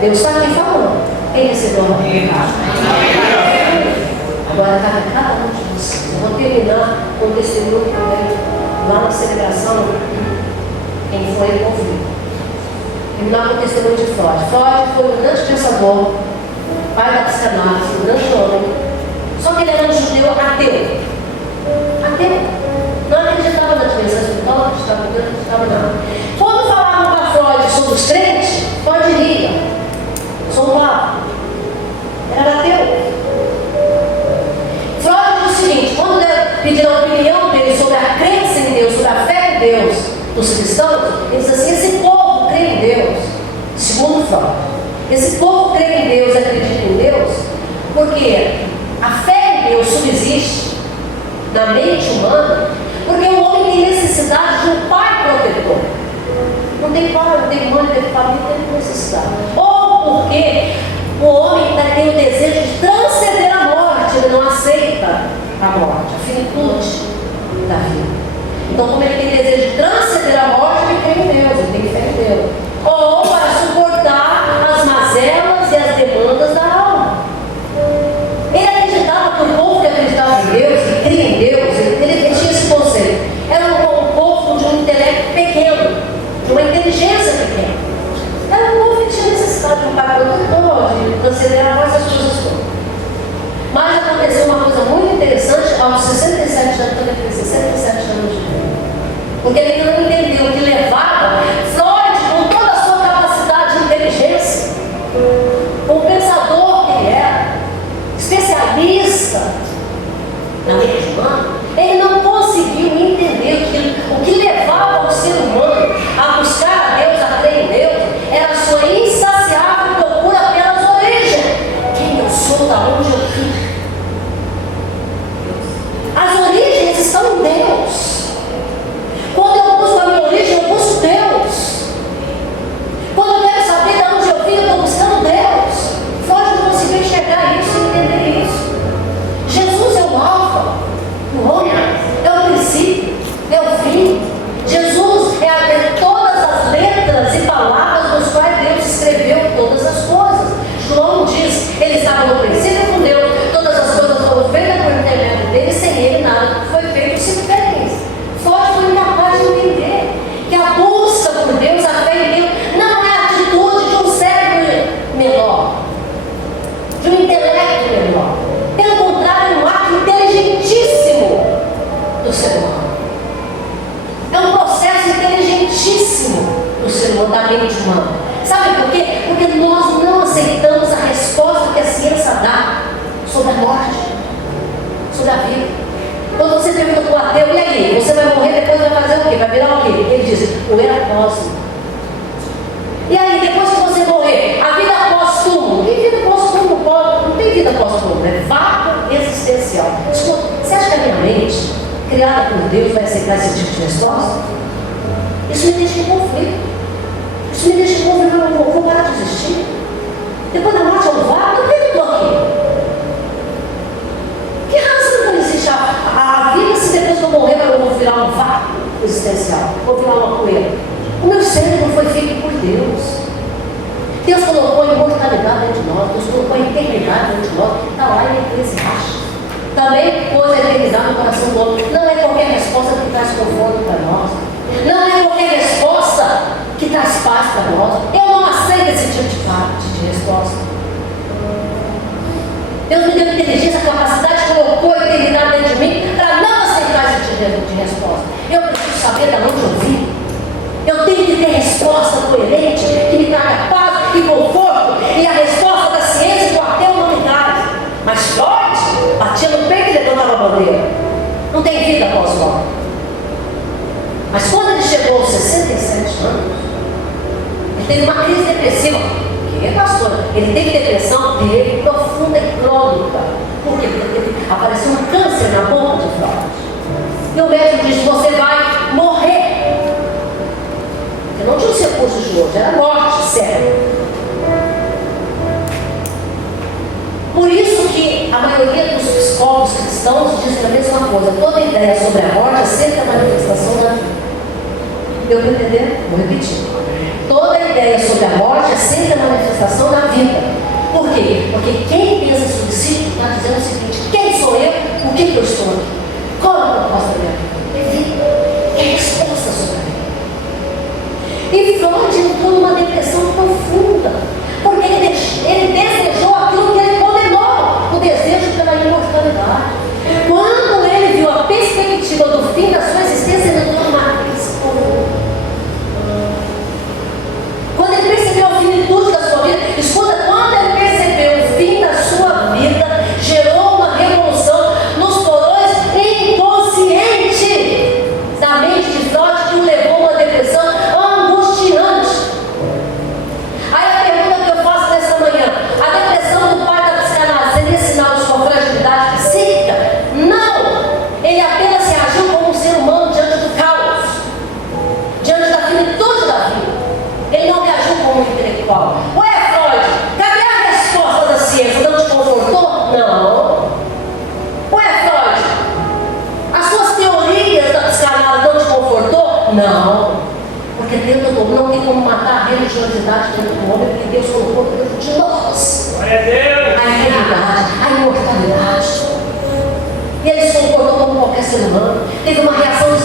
Deus está aqui falando. Quem recebeu a palavra? Agora cabe a cada um de vocês. Eu vou terminar com o testemunho que veio lá na celebração, quem foi envolvido. Terminar com o testemunho de Freud. Freud foi um grande pensador, pai da psicanálise, um grande homem. Só que ele era um judeu ateu. Ateu. Não acreditava na dimensão espiritual, não acreditava em Deus, não acreditava em nada. Quando falavam para Freud sobre os crentes, Freud ria. Zombava. Era ateu. Freud diz o seguinte: quando pediram a opinião dele sobre a crença em Deus, sobre a fé em Deus dos cristãos, ele diz assim: esse povo crê em Deus. Segundo Freud, esse povo crê em Deus, acredita em Deus, porque a fé em Deus subsiste na mente humana, porque o homem tem necessidade de um pai protetor. Não tem pai, não tem mãe, não tem família, não tem necessidade. Ou porque O homem tem o desejo de transcender a morte, ele não aceita a morte, a finitude da vida. Então, como ele tem desejo de transcender a morte, ele tem em Deus, ele tem fé em Deus. Ou para suportar as mazelas e as demandas da alma. Ele acreditava que o povo que acreditava em Deus, que cria em Deus, ele tinha esse conceito. Era um povo de um intelecto pequeno, de uma inteligência pequena. Era um povo que tinha necessidade de um pai protetor, de transcender a voz das coisas todas. Mas aconteceu uma coisa muito interessante aos 67 anos de vida. Porque ele não entendeu o que levava Freud, com toda a sua capacidade de inteligência, o pensador que ele era, especialista na mente humana, ele não conseguiu entender o que levava o ser humano a buscar a Deus, a crer em Deus, era a sua insaciável procura pelas origens. Quem eu sou, da onde eu vim? As origens estão em Deus. Quando eu busco a minha origem, eu busco Deus. Quando eu quero saber de onde eu vim, eu estou buscando Deus. Freud não conseguiu enxergar isso e entender isso. Jesus é o alfa, o ômega, é o princípio, é o fim. Jesus é todas as letras e palavras nos quais Deus escreveu todas as coisas. João diz, ele estava no princípio com Deus, todas as coisas foram feitas por intermédio dele, sem ele nada foi feito sem fez. Freud foi incapaz de entender que a busca por Deus, a fé em Deus, não é a atitude de um cérebro menor, de um intelecto menor. Pelo contrário, é um ato inteligentíssimo do ser humano. É um processo inteligentíssimo do ser humano, da mente humana. Sabe por quê? Porque nós não aceitamos a resposta que a ciência dá sobre a morte, sobre a vida. Quando você pergunta para o ateu, e aí, você vai morrer, depois vai fazer o quê? Vai virar o quê? Ele diz, poeira cósmica. E aí, depois que você morrer, a vida pós-túmulo? Que vida pós-túmulo? Não tem vida pós-túmulo, é vácuo existencial. Escuta, você acha que a minha mente, criada por Deus, vai aceitar esse tipo de resposta? Isso me deixa em conflito. Isso me deixa em conflito, eu vou parar de existir. Depois da morte eu vácuo, por que eu estou aqui? Que razão não existe a vida se depois que eu morrer eu vou virar um vácuo existencial? Vou virar uma poeira? O meu cérebro foi feito por Deus. Deus colocou a imortalidade dentro de nós, Deus colocou a eternidade dentro de nós, está lá em Eclesiastes. Também pôs a eternidade no coração do homem. Não é qualquer resposta que traz conforto para nós. Não é qualquer resposta que traz paz para nós. Eu não aceito esse tipo de resposta. Deus me deu inteligência, capacidade, colocou a eternidade dentro de mim para não aceitar esse tipo de resposta. Eu preciso saber de onde eu vim. Eu tenho que ter resposta coerente, que me traga paz e conforto. E a resposta da ciência do ateu não me traz. Mas Freud batia no peito e levantava a bandeira. Não tem vida após morte. Mas quando ele chegou aos 67 anos, ele teve uma crise depressiva. Que é, pastor? Ele teve depressão profunda e crônica. Por quê? Porque apareceu um câncer na boca de Freud. E o médico disse, você vai morrer. Porque não tinha os recursos de hoje, era morte séria. Por isso que a maioria dos psicólogos cristãos dizem a mesma coisa. Toda ideia sobre a morte é sempre a manifestação da vida. Deu para entender? Vou repetir. Toda ideia sobre a morte é sempre a manifestação da vida. Por quê? Porque quem pensa em suicídio está dizendo o seguinte: quem sou eu? Por que eu estou aqui? Qual é a proposta da minha vida? É vida. É resposta sobre a vida. E Freud entrou numa depressão profunda. Porque ele desejou aquilo que ele condenou, o desejo pela imortalidade. Quando ele viu a perspectiva do fim da sua existência, ele entrou numa crise profunda. Quando ele percebeu a finitude da sua vida, escuta, quando ele percebeu o fim da sua vida, gerou uma revolução nos porões inconscientes da mente de Freud. Não. Porque dentro do homem não tem como matar a religiosidade dentro do homem, porque Deus colocou dentro de nós. Glória a Deus. A eternidade, a imortalidade. E ele se comportou como qualquer ser humano. Teve uma reação de